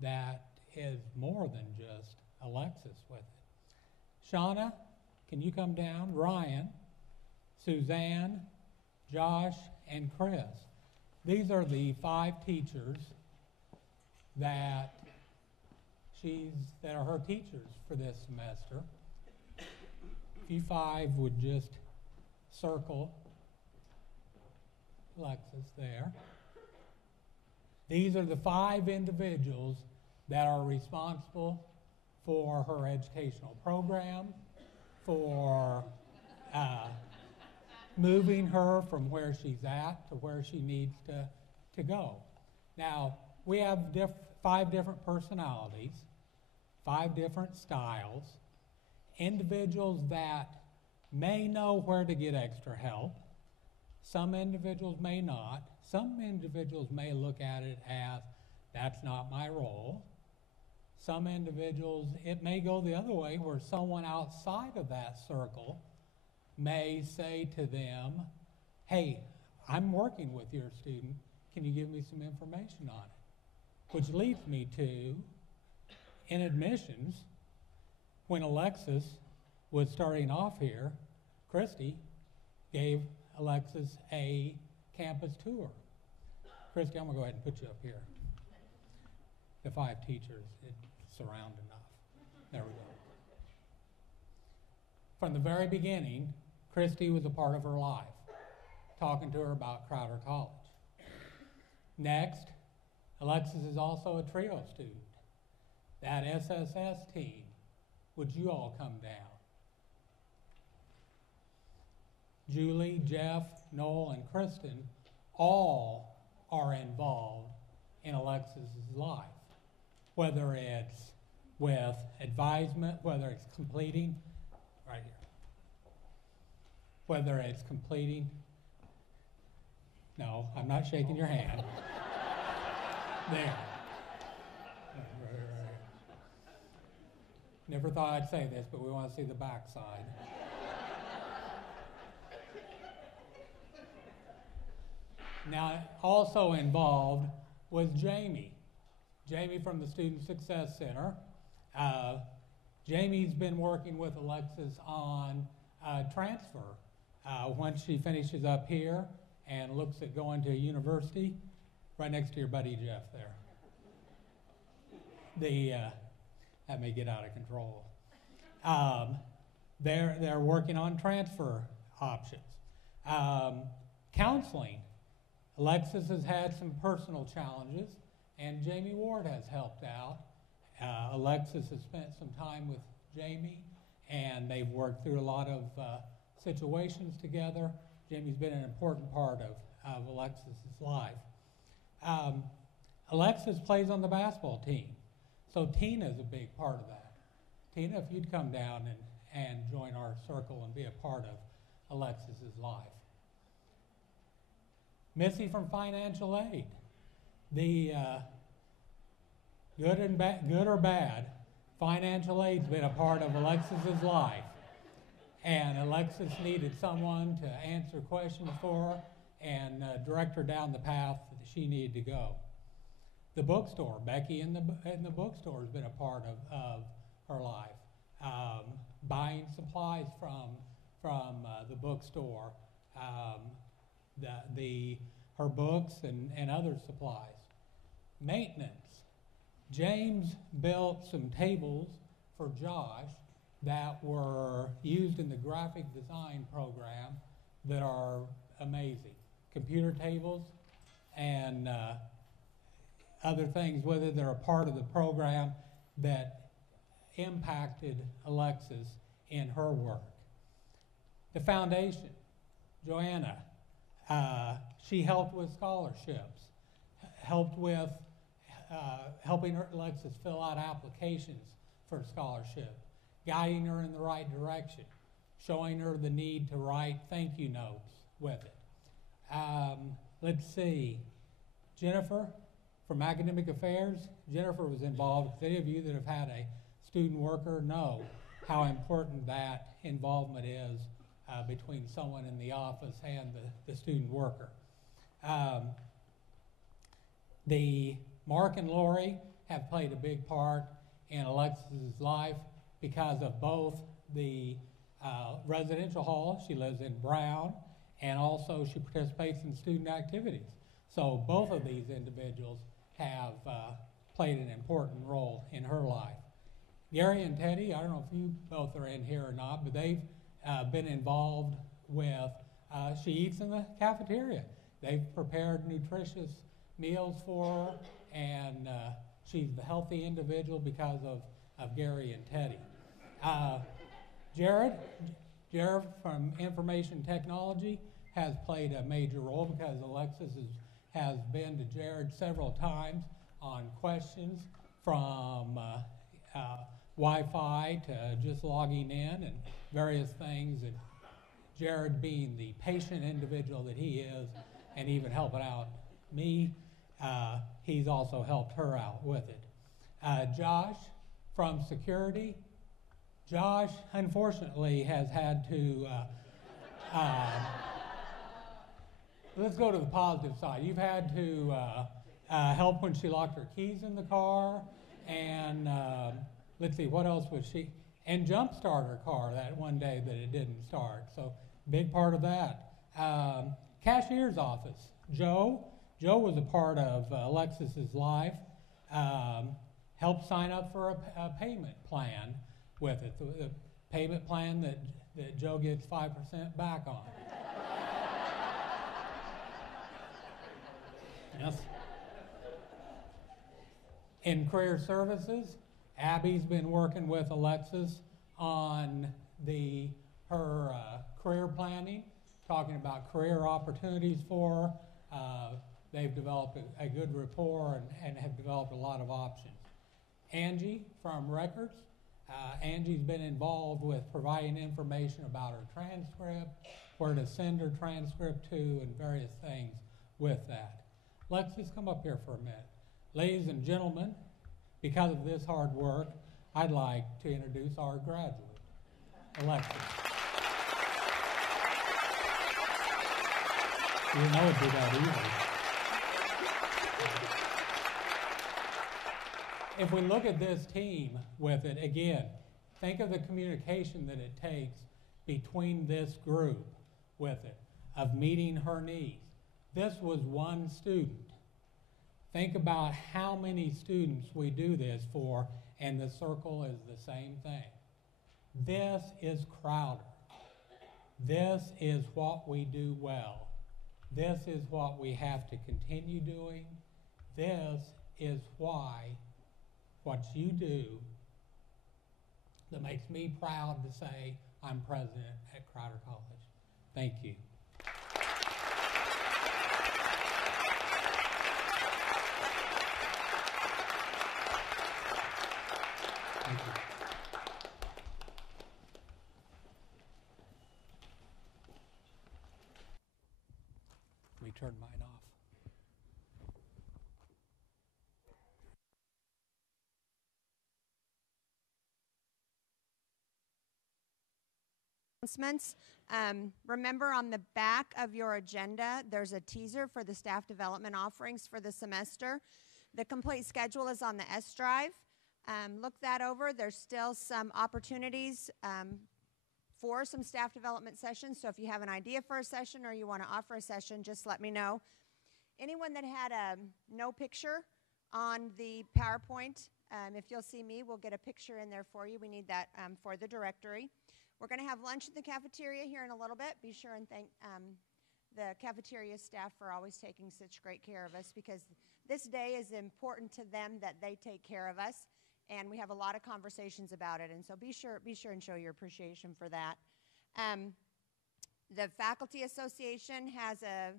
that is more than just Alexis with it. Shauna, can you come down? Ryan, Suzanne, Josh, and Chris. These are the 5 teachers that are her teachers for this semester. If you 5 would just circle Alexis there. These are the 5 individuals that are responsible for her educational program, for moving her from where she's at to where she needs to go. Now, we have 5 different personalities, 5 different styles, individuals that may know where to get extra help. Some individuals may not. Some individuals may look at it as, that's not my role. Some individuals, it may go the other way where someone outside of that circle may say to them, hey, I'm working with your student. Can you give me some information on it? Which leads me to, in admissions, when Alexis was starting off here, Christy gave Alexis a campus tour. Christy, I'm going to go ahead and put you up here. The 5 teachers surround enough. There we go. From the very beginning, Christy was a part of her life, talking to her about Crowder College. Next, Alexis is also a trio student. That SSS team, would you all come down? Julie, Jeff, Noel, and Kristen all are involved in Alexis's life, whether it's with advisement, whether it's completing, right here, whether it's completing, no, I'm not shaking your hand, there. Right. Never thought I'd say this, but we want to see the backside. Now, also involved was Jamie. Jamie from the Student Success Center. Jamie's been working with Alexis on transfer. Once she finishes up here and looks at going to a university, right next to your buddy Jeff there. That may get out of control. They're working on transfer options. Counseling. Alexis has had some personal challenges, and Jamie Ward has helped out. Alexis has spent some time with Jamie, and they've worked through a lot of situations together. Jamie's been an important part of Alexis's life. Alexis plays on the basketball team, so Tina's a big part of that. Tina, if you'd come down and join our circle and be a part of Alexis's life. Missy from financial aid. The good or bad, financial aid's been a part of Alexis's life. And Alexis needed someone to answer questions for her and direct her down the path that she needed to go. The bookstore, Becky in the bookstore has been a part of her life. Buying supplies from the bookstore, her books and other supplies. Maintenance. James built some tables for Josh that were used in the graphic design program that are amazing. Computer tables and other things, whether they're a part of the program that impacted Alexis in her work. The foundation, Joanna, she helped with scholarships, helped with helping her, Alexis fill out applications for scholarship, guiding her in the right direction, showing her the need to write thank you notes with it. Let's see, Jennifer from Academic Affairs. Jennifer was involved. If any of you that have had a student worker know how important that involvement is between someone in the office and the student worker. The Mark and Lori have played a big part in Alexis's life because of both the residential hall, she lives in Brown, and also she participates in student activities. So both of these individuals have played an important role in her life. Gary and Teddy, I don't know if you both are in here or not, but they've been involved with, she eats in the cafeteria. They've prepared nutritious meals for her, and she's the healthy individual because of Gary and Teddy. Jared from Information Technology has played a major role because Alexis has been to Jared several times on questions from Wi-Fi to just logging in and various things, and Jared being the patient individual that he is and even helping out me, he's also helped her out with it. Josh from security. Josh, unfortunately, has had to, let's go to the positive side. You've had to help when she locked her keys in the car, and let's see, what else was she? And jump-start her car that one day that it didn't start. So, big part of that. Cashier's office. Joe was a part of Alexis's life. Helped sign up for a payment plan with it. The payment plan that Joe gets 5% back on. Yes. In career services, Abby's been working with Alexis on her career planning, talking about career opportunities for her. They've developed a good rapport and have developed a lot of options. Angie from Records. Angie's been involved with providing information about her transcript, where to send her transcript to, and various things with that. Alexis, come up here for a minute. Ladies and gentlemen, because of this hard work, I'd like to introduce our graduate, Alexis. You didn't know it'd be that easy. If we look at this team with it, again, think of the communication that it takes between this group with it, of meeting her needs. This was one student. Think about how many students we do this for, and the circle is the same thing. This is Crowder. This is what we do well. This is what we have to continue doing. This is why what you do that makes me proud to say I'm president at Crowder College. Thank you. Thank you. Let me turn mine off. Announcements. Remember, on the back of your agenda, there's a teaser for the staff development offerings for the semester. The complete schedule is on the S drive. Look that over. There's still some opportunities for some staff development sessions. So if you have an idea for a session or you want to offer a session, just let me know. Anyone that had a no picture on the PowerPoint, if you'll see me, we'll get a picture in there for you. We need that for the directory. We're going to have lunch at the cafeteria here in a little bit. Be sure and thank the cafeteria staff for always taking such great care of us, because this day is important to them that they take care of us, and we have a lot of conversations about it. And so be sure and show your appreciation for that. The Faculty Association has a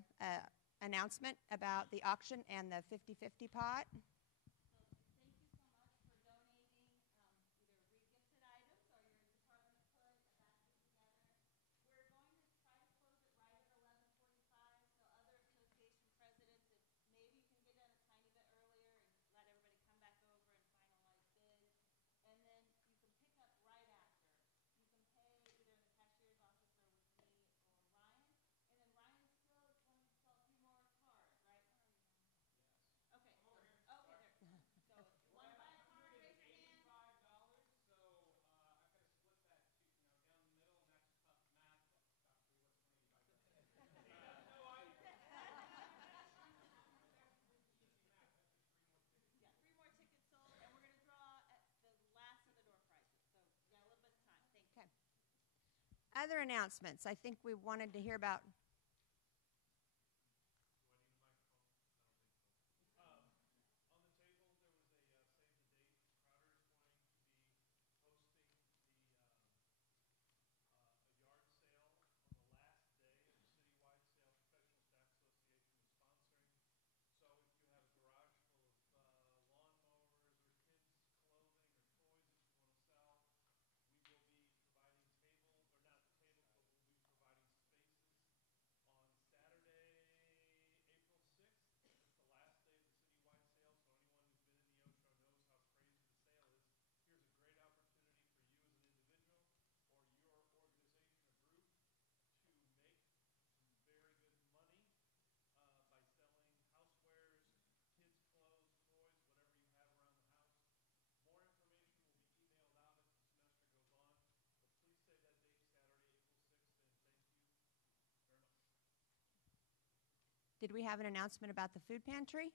announcement about the auction and the 50/50 pot. Other announcements. I think we wanted to hear about. Did we have an announcement about the food pantry?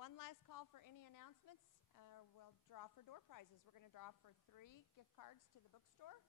One last call for any announcements. We'll draw for door prizes. We're going to draw for 3 gift cards to the bookstore.